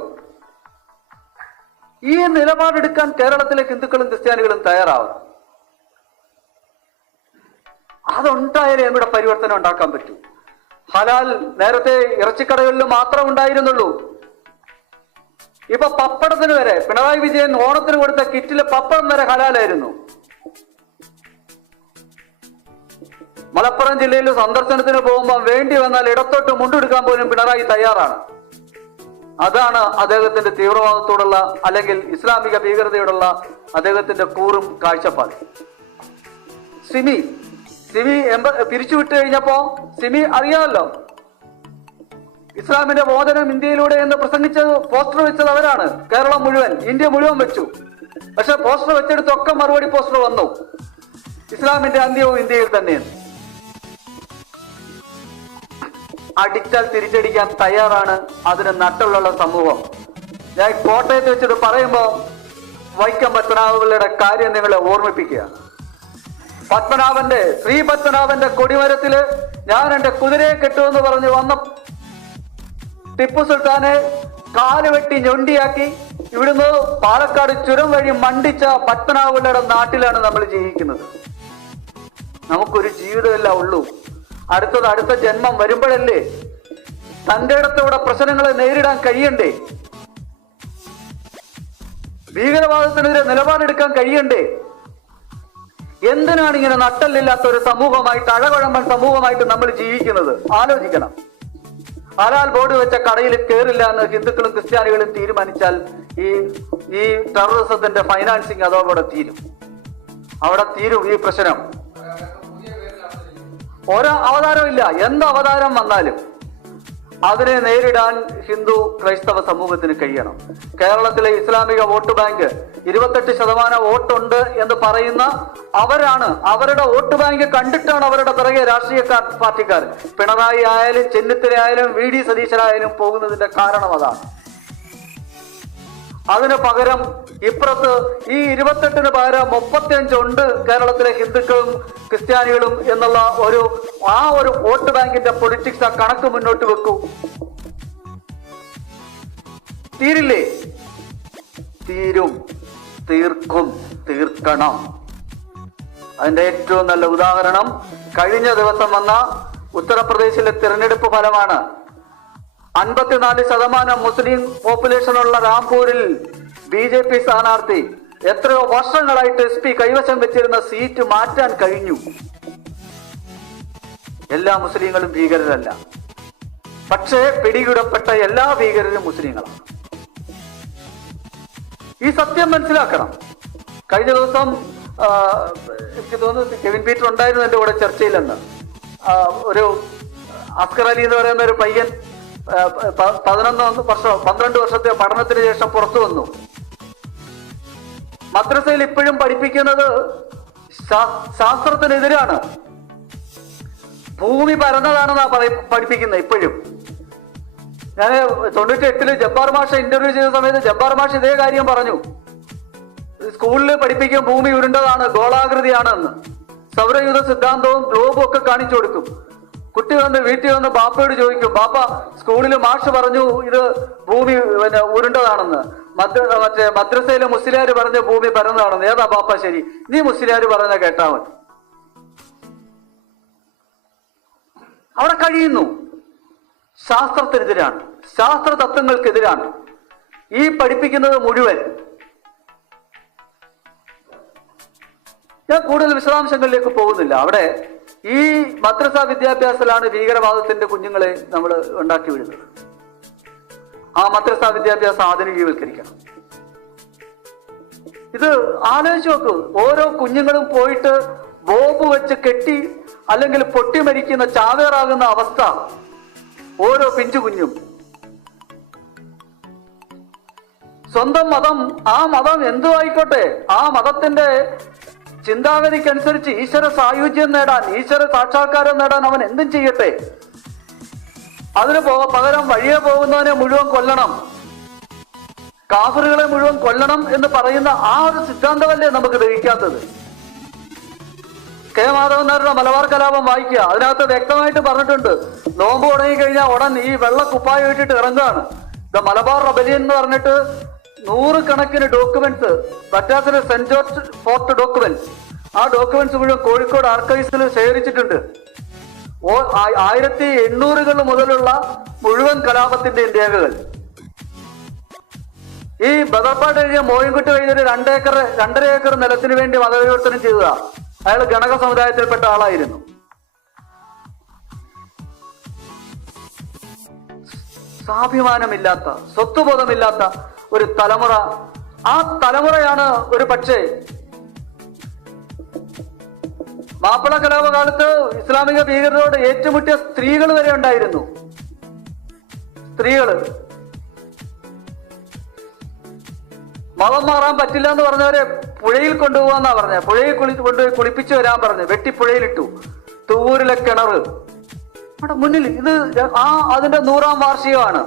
ഈ നിലപാടെടുക്കാൻ കേരളത്തിലെ ഹിന്ദുക്കളും ക്രിസ്ത്യാനികളും തയ്യാറാവണം. അതുണ്ടായാലേ നമ്മുടെ പരിവർത്തനം ഉണ്ടാക്കാൻ പറ്റൂ. ഹലാൽ നേരത്തെ ഇറച്ചിക്കടകളിൽ മാത്രം ഉണ്ടായിരുന്നുള്ളൂ. ഇപ്പൊ പപ്പടത്തിന് വരെ, പിണറായി വിജയൻ ഓണത്തിന് കൊടുത്ത കിറ്റിലെ പപ്പടം വരെ ഹലാലായിരുന്നു. മലപ്പുറം ജില്ലയിൽ സന്ദർശനത്തിന് പോകുമ്പോൾ വേണ്ടി വന്നാൽ ഇടത്തോട്ട് മുണ്ടെടുക്കാൻ പോലും പിണറായി തയ്യാറാണ്. അതാണ് അദ്ദേഹത്തിന്റെ തീവ്രവാദത്തോടുള്ള അല്ലെങ്കിൽ ഇസ്ലാമിക ഭീകരതയോടുള്ള അദ്ദേഹത്തിന്റെ കൂറും കാഴ്ചപ്പാട്. സിമി പിരിച്ചുവിട്ട് കഴിഞ്ഞപ്പോ സിമി അറിയാമല്ലോ, ഇസ്ലാമിന്റെ മോചനം ഇന്ത്യയിലൂടെ എന്ന് പ്രസംഗിച്ചത് പോസ്റ്റർ വെച്ചത് അവരാണ്. കേരളം മുഴുവൻ, ഇന്ത്യ മുഴുവൻ വെച്ചു. പക്ഷെ പോസ്റ്റർ വെച്ചെടുത്തൊക്കെ മറുപടി പോസ്റ്റർ വന്നു, ഇസ്ലാമിന്റെ അന്ത്യവും ഇന്ത്യയിൽ തന്നെയാണ്. അടിച്ചാൽ തിരിച്ചടിക്കാൻ തയ്യാറാണ്, അതിന് നട്ടുള്ള സമൂഹം. ഞാൻ കോട്ടയത്ത് വെച്ചിട്ട് പറയുമ്പോൾ വൈക്കം പത്മനാഭപിള്ളയുടെ കാര്യം നിങ്ങളെ ഓർമ്മിപ്പിക്കുക. ശ്രീ പത്മനാഭന്റെ കൊടിമരത്തില് ഞാൻ എന്റെ കുതിരയെ കെട്ടുമെന്ന് പറഞ്ഞ് വന്ന ടിപ്പു സുൽത്താനെ കാലുവെട്ടി ഞൊണ്ടിയാക്കി ഇവിടുന്ന് പാലക്കാട് ചുരം വഴി മണ്ടിച്ച പത്മനാഭപിള്ളയുടെ നാട്ടിലാണ് നമ്മൾ ജീവിക്കുന്നത്. നമുക്കൊരു ജീവിതമല്ല ഉള്ളൂ. അടുത്ത ജന്മം വരുമ്പോഴല്ലേ തന്റെ ഇടത്തോടെ പ്രശ്നങ്ങളെ നേരിടാൻ കഴിയണ്ടേ? ഭീകരവാദത്തിനെതിരെ നിലപാടെടുക്കാൻ കഴിയണ്ടേ? എന്തിനാണ് ഇങ്ങനെ നട്ടല്ലില്ലാത്ത ഒരു സമൂഹമായിട്ട്, അഴകുഴമ്പൻ സമൂഹമായിട്ട് നമ്മൾ ജീവിക്കുന്നത്? ആലോചിക്കണം. ഹലാൽ ബോർഡ് വെച്ച കടയിൽ കയറില്ല എന്ന് ഹിന്ദുക്കളും ക്രിസ്ത്യാനികളും തീരുമാനിച്ചാൽ ഈ ടെററിസത്തിന്റെ ഫൈനാൻസിങ് അതോടെ തീരും. അവിടെ തീരും ഈ പ്രശ്നം. ഓരോ അവതാരവും ഇല്ല. എന്ത് അവതാരം വന്നാലും അതിനെ നേരിടാൻ ഹിന്ദു ക്രൈസ്തവ സമൂഹത്തിന് കഴിയണം. കേരളത്തിലെ ഇസ്ലാമിക വോട്ട് ബാങ്ക് 28% വോട്ടുണ്ട് എന്ന് പറയുന്ന അവരാണ്. അവരുടെ വോട്ട് ബാങ്ക് കണ്ടിട്ടാണ് അവരുടെ പിറകെ രാഷ്ട്രീയ പാർട്ടിക്കാർ പിണറായി ആയാലും ചെന്നിത്തല ആയാലും VD സതീശനായാലും പോകുന്നതിന്റെ കാരണം അതാണ്. അതിന് പകരം ഇപ്പുറത്ത് ഈ 28-ന് പകരം 35 ഉണ്ട് കേരളത്തിലെ ഹിന്ദുക്കളും ക്രിസ്ത്യാനികളും എന്നുള്ള ഒരു വോട്ട് ബാങ്കിന്റെ പൊളിറ്റിക്സ് ആ കണക്ക് മുന്നോട്ട് വെക്കൂ. തീരില്ലേ? തീരും, തീർക്കും, തീർക്കണം. അതിന്റെ ഏറ്റവും നല്ല ഉദാഹരണം കഴിഞ്ഞ ദിവസം വന്ന ഉത്തർപ്രദേശിലെ തിരഞ്ഞെടുപ്പ് ഫലമാണ്. 54% മുസ്ലിം പോപ്പുലേഷനുള്ള രാംപൂരിൽ BJP സ്ഥാനാർത്ഥി എത്രയോ വർഷങ്ങളായിട്ട് SP കൈവശം വെച്ചിരുന്ന സീറ്റ് മാറ്റാൻ കഴിഞ്ഞു. എല്ലാ മുസ്ലിങ്ങളും ഭീകരരല്ല, പക്ഷേ പിടികൂടപ്പെട്ട എല്ലാ ഭീകരരും മുസ്ലിങ്ങളാണ്. ഈ സത്യം മനസ്സിലാക്കണം. കഴിഞ്ഞ ദിവസം എനിക്ക് തോന്നുന്നു കെവിൻ പീറ്റർ ഉണ്ടായിരുന്നു എന്റെ കൂടെ ചർച്ചയിലെന്ന്. ഒരു അസ്കർ അലി എന്ന് പറയുന്ന ഒരു പയ്യൻ 12 വർഷത്തെ പഠനത്തിന് ശേഷം പുറത്തു വന്നു. മദ്രസയിൽ ഇപ്പോഴും പഠിപ്പിക്കുന്നത് ശാസ്ത്രത്തിനെതിരാണ്. ഭൂമി പരന്നതാണെന്നാ പഠിപ്പിക്കുന്നത് ഇപ്പോഴും. ഞാൻ 98-ല് ജബ്ബാർ മാഷ ഇന്റർവ്യൂ ചെയ്ത സമയത്ത് ജബ്ബാർ മാഷ് ഇതേ കാര്യം പറഞ്ഞു. സ്കൂളിൽ പഠിപ്പിക്കും ഭൂമി ഉരുണ്ടതാണ്, ഗോളാകൃതിയാണ് എന്ന്. സൗരയൂഥ സിദ്ധാന്തവും ഗ്ലോബും ഒക്കെ കാണിച്ചു കൊടുക്കും. കുട്ടി വീട്ടിൽ വന്ന് ബാപ്പയോട് ചോദിക്കും, ബാപ്പ സ്കൂളിൽ മാഷ് പറഞ്ഞു ഇത് ഭൂമി ഉരുണ്ടതാണെന്ന്. മറ്റേ മദ്രസയിലെ മുസ്ലിയാര് പറഞ്ഞ ഭൂമി പരന്നതാണെന്ന്. ഏതാ ബാപ്പ ശരി? നീ മുസ്ലിയാര് പറഞ്ഞ കേട്ടാ മതി. അവിടെ കഴിയുന്നു. ശാസ്ത്രത്തിനെതിരാണ്, ശാസ്ത്ര തത്വങ്ങൾക്കെതിരാണ് ഈ പഠിപ്പിക്കുന്നത് മുഴുവൻ. ഞാൻ കൂടുതൽ വിശദാംശങ്ങളിലേക്ക് പോകുന്നില്ല. അവിടെ ഈ മദ്രസ വിദ്യാഭ്യാസത്തിലാണ് ഭീകരവാദത്തിന്റെ കുഞ്ഞുങ്ങളെ നമ്മൾ ഉണ്ടാക്കി വിടുന്നത്. ആ മദ്രസ വിദ്യാഭ്യാസം ആധുനികീകരിക്കണം. ഇത് ആലോചിച്ച് നോക്കൂ. ഓരോ കുഞ്ഞുങ്ങളും പോയിട്ട് ബോംബ് വെച്ച് കെട്ടി അല്ലെങ്കിൽ പൊട്ടിമരിക്കുന്ന ചാവേറാകുന്ന അവസ്ഥ ഓരോ പിഞ്ചു കുഞ്ഞും. സ്വന്തം മതം, ആ മതം എന്തു ആയിക്കോട്ടെ, ആ മതത്തിന്റെ ചിന്താഗതിക്കനുസരിച്ച് ഈശ്വര സായുജ്യം നേടാൻ, ഈശ്വര സാക്ഷാത്കാരം നേടാൻ അവൻ എന്തും ചെയ്യട്ടെ. അതിന് പകരം വഴിയെ പോകുന്നവനെ മുഴുവൻ കൊല്ലണം, കാഫറുകളെ മുഴുവൻ കൊല്ലണം എന്ന് പറയുന്ന ആ ഒരു സിദ്ധാന്തമല്ലേ നമുക്ക് ദഹിക്കാത്തത്. കെ മാധവൻ നായരുടെ മലബാർ കലാപം വായിക്കുക. അതിനകത്ത് വ്യക്തമായിട്ട് പറഞ്ഞിട്ടുണ്ട്, നോമ്പ് തുടങ്ങി കഴിഞ്ഞാൽ ഉടൻ ഈ വെള്ള കുപ്പായം ഇട്ടിട്ട് ഇറങ്ങുകയാണ്. ദ മലബാർ റബലിയൻ എന്ന് പറഞ്ഞിട്ട് 100 കണക്കിന് ഡോക്യുമെന്റ്സ്, മറ്റാസിന് സെന്റ് ജോർജ് ഫോർട്ട് ഡോക്യുമെന്റ്സ്, ആ ഡോക്യുമെന്റ്സ് മുഴുവൻ കോഴിക്കോട് ആർക്കൈവ്സിൽ ശേഖരിച്ചിട്ടുണ്ട്. 1800-കൾ മുതലുള്ള മുഴുവൻ കലാപത്തിന്റെയും രേഖകൾ. ഈ ബദർപാട് എഴുതിയ മോയിൻകുട്ടി വൈദ്യര് 2 ഏക്കർ നിലത്തിന് വേണ്ടി മതപരിവർത്തനം ചെയ്തതാ. അയാൾ ഗണക സമുദായത്തിൽപ്പെട്ട ആളായിരുന്നു. സ്വാഭിമാനമില്ലാത്ത, സ്വത്വബോധമില്ലാത്ത ഒരു തലമുറ. ആ തലമുറയാണ് ഒരു പക്ഷേ മാപ്പിള കലാപകാലത്ത് ഇസ്ലാമിക ഭീകരരോട് ഏറ്റുമുട്ടിയ സ്ത്രീകൾ വരെ ഉണ്ടായിരുന്നു. സ്ത്രീകള് മതം മാറാൻ പറ്റില്ല എന്ന് പറഞ്ഞവരെ പുഴയിൽ കൊണ്ടുപോകാന്നാ പറഞ്ഞ. പുഴയിൽ കൊണ്ടുപോയി കുളിപ്പിച്ചു വരാൻ പറഞ്ഞു. വെട്ടിപ്പുഴയിലിട്ടു. തൂരിലെ കിണറ് അവിടെ മുന്നിൽ. ഇത് അതിന്റെ 100-ാം വാർഷികമാണ്.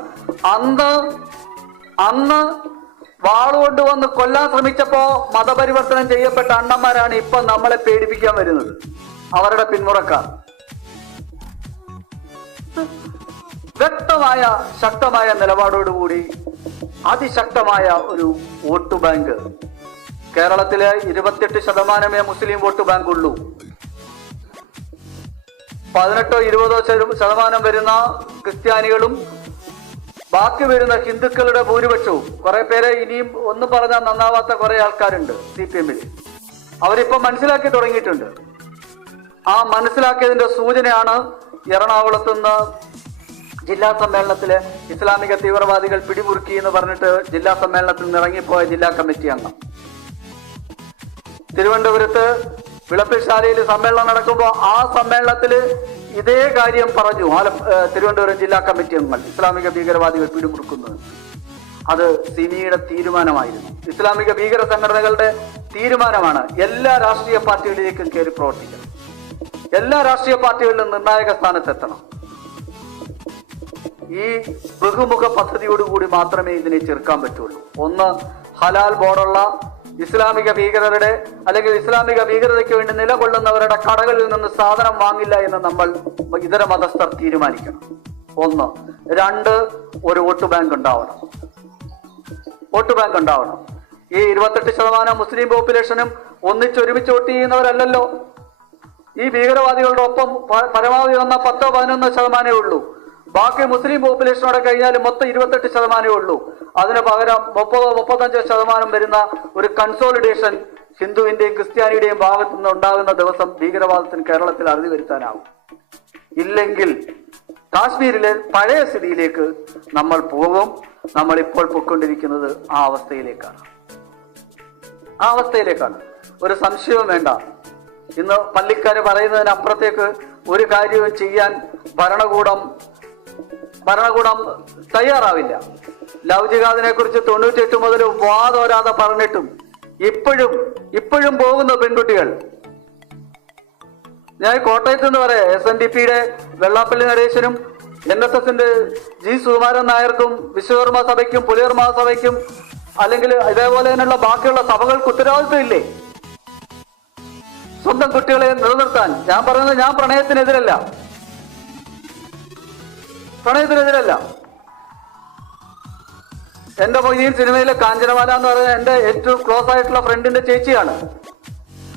അന്ന് വാളുകൊണ്ട് വന്ന് കൊല്ലാൻ ശ്രമിച്ചപ്പോ മതപരിവർത്തനം ചെയ്യപ്പെട്ട അണ്ണന്മാരാണ് ഇപ്പൊ നമ്മളെ പേടിപ്പിക്കാൻ വരുന്നത്, അവരുടെ പിന്മുറക്കാർ. വ്യക്തമായ ശക്തമായ നിലപാടോടുകൂടി അതിശക്തമായ ഒരു വോട്ട് ബാങ്ക്. കേരളത്തിലെ 28% മുസ്ലിം വോട്ട് ബാങ്ക് ഉള്ളൂ. 18-20% വരുന്ന ക്രിസ്ത്യാനികളും ബാക്കി വരുന്ന ഹിന്ദുക്കളുടെ ഭൂരിപക്ഷവും. കുറെ പേരെ ഇനിയും ഒന്നും പറഞ്ഞാൽ നന്നാവാത്ത കുറെ ആൾക്കാരുണ്ട് CPM-ൽ. അവരിപ്പം മനസ്സിലാക്കി തുടങ്ങിയിട്ടുണ്ട്. ആ മനസ്സിലാക്കിയതിന്റെ സൂചനയാണ് എറണാകുളത്തുനിന്ന് ജില്ലാ സമ്മേളനത്തില് ഇസ്ലാമിക തീവ്രവാദികൾ പിടിമുറുക്കി എന്ന് പറഞ്ഞിട്ട് ജില്ലാ സമ്മേളനത്തിൽ നിന്ന് ഇറങ്ങിപ്പോയ ജില്ലാ കമ്മിറ്റി അംഗം. തിരുവനന്തപുരത്ത് വിളപ്പിൽശാലയിൽ സമ്മേളനം നടക്കുമ്പോൾ ആ സമ്മേളനത്തില് ഇതേ കാര്യം പറഞ്ഞു തിരുവനന്തപുരം ജില്ലാ കമ്മിറ്റി അംഗങ്ങൾ, ഇസ്ലാമിക ഭീകരവാദികൾ പിടിമുറുക്കുന്നത്. അത് സിമിയുടെ തീരുമാനമായിരുന്നു. ഇസ്ലാമിക ഭീകര സംഘടനകളുടെ തീരുമാനമാണ് എല്ലാ രാഷ്ട്രീയ പാർട്ടികളിലേക്കും കയറി പ്രവർത്തിക്കണം. എല്ലാ രാഷ്ട്രീയ പാർട്ടികളിലും നിർണായക സ്ഥാനത്തെത്തണം. ഈ ബഹുമുഖ പദ്ധതിയോടുകൂടി മാത്രമേ ഇതിനെ ചെറുക്കാൻ പറ്റുള്ളൂ. ഒന്ന്, ഹലാൽ ബോർഡുള്ള ഇസ്ലാമിക ഭീകരരുടെ അല്ലെങ്കിൽ ഇസ്ലാമിക ഭീകരതയ്ക്ക് വേണ്ടി നിലകൊള്ളുന്നവരുടെ കടകളിൽ നിന്ന് സാധനം വാങ്ങില്ല എന്ന് നമ്മൾ ഇതര മതസ്ഥർ തീരുമാനിക്കണം. ഒന്ന്. രണ്ട്, ഒരു വോട്ട് ബാങ്ക് ഉണ്ടാവണം. വോട്ട് ബാങ്ക് ഉണ്ടാവണം. ഈ 28% മുസ്ലിം പോപ്പുലേഷനും ഒന്നിച്ചൊരുമിച്ച് വോട്ട് ചെയ്യുന്നവരല്ലല്ലോ. ഈ ഭീകരവാദികളുടെ ഒപ്പം പരമാവധി വന്ന 10-11% ഉള്ളൂ. ബാക്കി മുസ്ലിം പോപ്പുലേഷനോടെ കഴിഞ്ഞാൽ മൊത്തം 28% ഉള്ളൂ. അതിന് പകരം 30-35% വരുന്ന ഒരു കൺസോളിഡേഷൻ ഹിന്ദുവിന്റെയും ക്രിസ്ത്യാനിയുടെയും ഭാഗത്തു നിന്ന് ഉണ്ടാകുന്ന ദിവസം ഭീകരവാദത്തിന് കേരളത്തിൽ അറുതി വരുത്താനാവും. ഇല്ലെങ്കിൽ കാശ്മീരിലെ പഴയ സ്ഥിതിയിലേക്ക് നമ്മൾ പോകും. നമ്മൾ ഇപ്പോൾ പൊയ്ക്കൊണ്ടിരിക്കുന്നത് ആ അവസ്ഥയിലേക്കാണ്. ഒരു സംശയവും വേണ്ട. ഇന്ന് പള്ളിക്കാര് പറയുന്നതിനപ്പുറത്തേക്ക് ഒരു കാര്യവും ചെയ്യാൻ ഭരണകൂടം തയ്യാറാവില്ല. ലവ് ജിഹാദിനെ കുറിച്ച് 98 മുതൽ വാതോരാതെ പറഞ്ഞിട്ടും ഇപ്പോഴും പോകുന്ന പെൺകുട്ടികൾ. ഞാൻ കോട്ടയത്ത് നിന്ന് പറയാം, SNDPയുടെ വെള്ളാപ്പള്ളി നരേശനും NSSന്റെ G സുകുമാരൻ നായർക്കും വിശ്വകർമ്മ സഭയ്ക്കും പുലിയർ മഹാസഭയ്ക്കും അല്ലെങ്കിൽ ഇതേപോലെ തന്നെയുള്ള ബാക്കിയുള്ള സഭകൾക്ക് ഉത്തരവാദിത്വം ഇല്ലേ സ്വന്തം കുട്ടികളെ നിലനിർത്താൻ? ഞാൻ പറയുന്നത്, ഞാൻ പ്രണയത്തിനെതിരല്ല. എന്റെ മൊയ്തീൻ സിനിമയിലെ കാഞ്ചനമാല എന്ന് പറയുന്നത് എന്റെ ഏറ്റവും ക്ലോസ് ആയിട്ടുള്ള ഫ്രണ്ടിന്റെ ചേച്ചിയാണ്.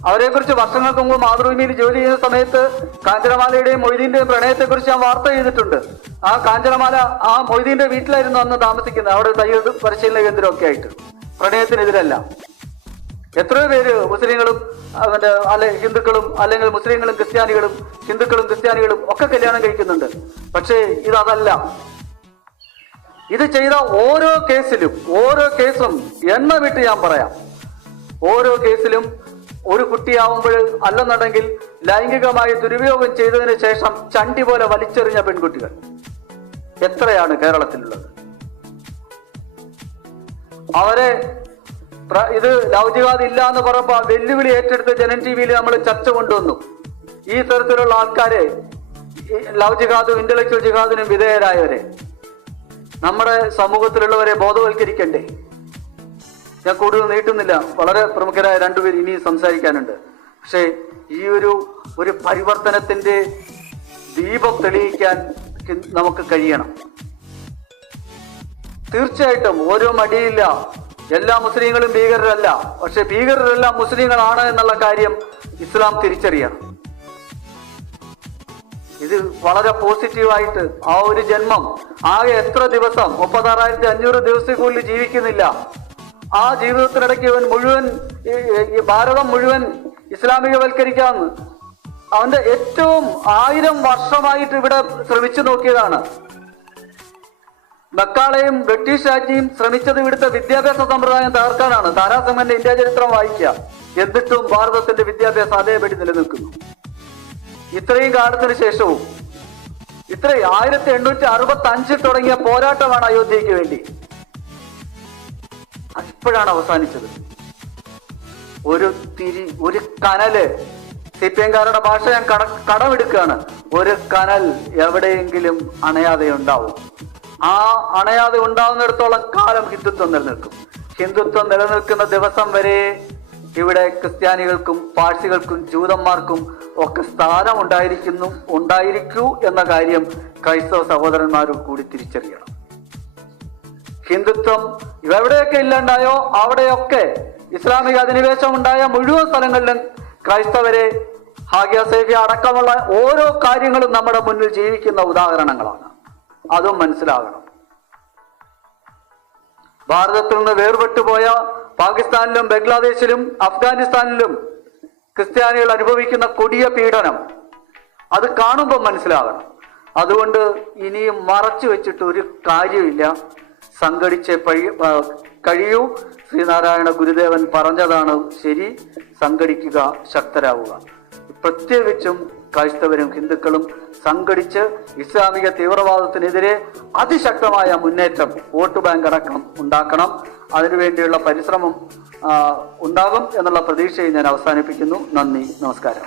അവരെ കുറിച്ച് വർഷങ്ങൾക്ക് മുമ്പ് മാതൃഭൂമിയിൽ ജോലി ചെയ്യുന്ന സമയത്ത് കാഞ്ചനമാലയുടെയും മൊയ്തീന്റെയും പ്രണയത്തെക്കുറിച്ച് ഞാൻ വാർത്ത ചെയ്തിട്ടുണ്ട്. ആ കാഞ്ചനമാല ആ മൊയ്തീന്റെ വീട്ടിലായിരുന്നു അന്ന് താമസിക്കുന്നത്, അവിടെ തയ്യൽ പരിശീലന കേന്ദ്രമൊക്കെ ആയിട്ട്. പ്രണയത്തിനെതിരല്ല. എത്രയോ പേര് മുസ്ലിങ്ങളും ഹിന്ദുക്കളും അല്ലെങ്കിൽ മുസ്ലിങ്ങളും ക്രിസ്ത്യാനികളും ഹിന്ദുക്കളും ക്രിസ്ത്യാനികളും ഒക്കെ കല്യാണം കഴിക്കുന്നുണ്ട്. പക്ഷേ ഇതല്ല. ഇത് ചെയ്ത ഓരോ കേസും എണ്ണ വിട്ട് ഞാൻ പറയാം. ഓരോ കേസിലും ഒരു കുട്ടിയാവുമ്പോൾ അല്ലെന്നുണ്ടെങ്കിൽ ലൈംഗികമായി ദുരുപയോഗം ചെയ്തതിന് ശേഷം ചണ്ടി പോലെ വലിച്ചെറിഞ്ഞ പെൺകുട്ടികൾ എത്രയാണ് കേരളത്തിലുള്ളത്? അവരെ ഇത് ലവ് ജിഹാദ് ഇല്ല എന്ന് പറയുമ്പോൾ വെല്ലുവിളി ഏറ്റെടുത്ത് ജനൻ ടിവിയിൽ നമ്മൾ ചർച്ച കൊണ്ടുവന്നു. ഈ തരത്തിലുള്ള ആൾക്കാരെ, ലവ് ജിഹാദും ഇന്റലക്ച്വൽ ജിഹാദിനും വിധേയരായവരെ നമ്മുടെ സമൂഹത്തിലുള്ളവരെ ബോധവൽക്കരിക്കണ്ടേ? ഞാൻ കൂടുതൽ നീട്ടുന്നില്ല. വളരെ പ്രമുഖരായ രണ്ടുപേർ ഇനി സംസാരിക്കാനുണ്ട്. പക്ഷേ ഈ ഒരു പരിവർത്തനത്തിന്റെ ദീപം തെളിയിക്കാൻ നമുക്ക് കഴിയണം. തീർച്ചയായിട്ടും ഓരോ മടിയില്ല. എല്ലാ മുസ്ലിങ്ങളും ഭീകരരല്ല. പക്ഷെ ഭീകരരെല്ലാം മുസ്ലിങ്ങളാണ് എന്നുള്ള കാര്യം ഇസ്ലാം തിരിച്ചറിയണം. ഇത് വളരെ പോസിറ്റീവായിട്ട് ആ ഒരു ജന്മം ആകെ എത്ര ദിവസം 36,500 ദിവസത്തിനുള്ളിൽ ജീവിക്കുന്നില്ല. ആ ജീവിതത്തിനിടയ്ക്ക് ഈ ഭാരതം മുഴുവൻ ഇസ്ലാമികവൽക്കരിക്കാമെന്ന് അവന്റെ ഏറ്റവും 1000 വർഷമായിട്ട് ഇവിടെ ശ്രമിച്ചു നോക്കിയതാണ്. ബക്കാളയും ബ്രിട്ടീഷ് രാജ്ഞിയും ശ്രമിച്ചത് ഇവിടുത്തെ വിദ്യാഭ്യാസ സമ്പ്രദായം തകർക്കാനാണ്. താരാസിംഹന്റെ ഇന്ത്യ ചരിത്രം വായിക്കുക. എന്നിട്ടും ഭാരതത്തിന്റെ വിദ്യാഭ്യാസം അതേപടി നിലനിൽക്കുന്നു. ഇത്രയും കാലത്തിന് ശേഷവും 1865 തുടങ്ങിയ പോരാട്ടമാണ് അയോധ്യയ്ക്ക് വേണ്ടി. ഇപ്പോഴാണ് അവസാനിച്ചത്. ഒരു കനല്, CPM-കാരുടെ ഭാഷ ഞാൻ കടമെടുക്കുകയാണ്, ഒരു കനൽ എവിടെയെങ്കിലും അണയാതെ ഉണ്ടാവും. ആ അണയാതെ ഉണ്ടാവുന്നിടത്തോളം കാലം ഹിന്ദുത്വം നിലനിൽക്കും. ഹിന്ദുത്വം നിലനിൽക്കുന്ന ദിവസം വരെ ഇവിടെ ക്രിസ്ത്യാനികൾക്കും പാഴ്സികൾക്കും ജൂതന്മാർക്കും ഒക്കെ സ്ഥാനം ഉണ്ടായിരിക്കൂ എന്ന കാര്യം ക്രൈസ്തവ സഹോദരന്മാരും കൂടി തിരിച്ചറിയണം. ഹിന്ദുത്വം എവിടെയൊക്കെ ഇല്ലാണ്ടായോ അവിടെയൊക്കെ ഇസ്ലാമിക അധിനിവേശം ഉണ്ടായ മുഴുവൻ സ്ഥലങ്ങളിലും ക്രൈസ്തവരെ, ഹാഗിയ സേഫിയ അടക്കമുള്ള ഓരോ കാര്യങ്ങളും നമ്മുടെ മുന്നിൽ ജീവിക്കുന്ന ഉദാഹരണങ്ങളാണ്. അതും മനസ്സിലാകണം. ഭാരതത്തിൽ നിന്ന് വേർപെട്ടുപോയ പാകിസ്ഥാനിലും ബംഗ്ലാദേശിലും അഫ്ഗാനിസ്ഥാനിലും ക്രിസ്ത്യാനികൾ അനുഭവിക്കുന്ന കൊടിയ പീഡനം അത് കാണുമ്പോൾ മനസ്സിലാകണം. അതുകൊണ്ട് ഇനിയും മറച്ചു വെച്ചിട്ട് ഒരു കാര്യമില്ല. സംഘടിച്ചേ കഴിയൂ. ശ്രീനാരായണ ഗുരുദേവൻ പറഞ്ഞതാണ് ശരി. സംഘടിക്കുക, ശക്തരാവുക. പ്രത്യേകിച്ചും ക്രൈസ്തവരും ഹിന്ദുക്കളും സംഘടിച്ച് ഇസ്ലാമിക തീവ്രവാദത്തിനെതിരെ അതിശക്തമായ മുന്നേറ്റം വോട്ട് ബാങ്ക് അടക്കം ഉണ്ടാക്കണം. അതിനുവേണ്ടിയുള്ള പരിശ്രമം ഉണ്ടാകും എന്നുള്ള പ്രതീക്ഷയെ ഞാൻ അവസാനിപ്പിക്കുന്നു. നന്ദി, നമസ്കാരം.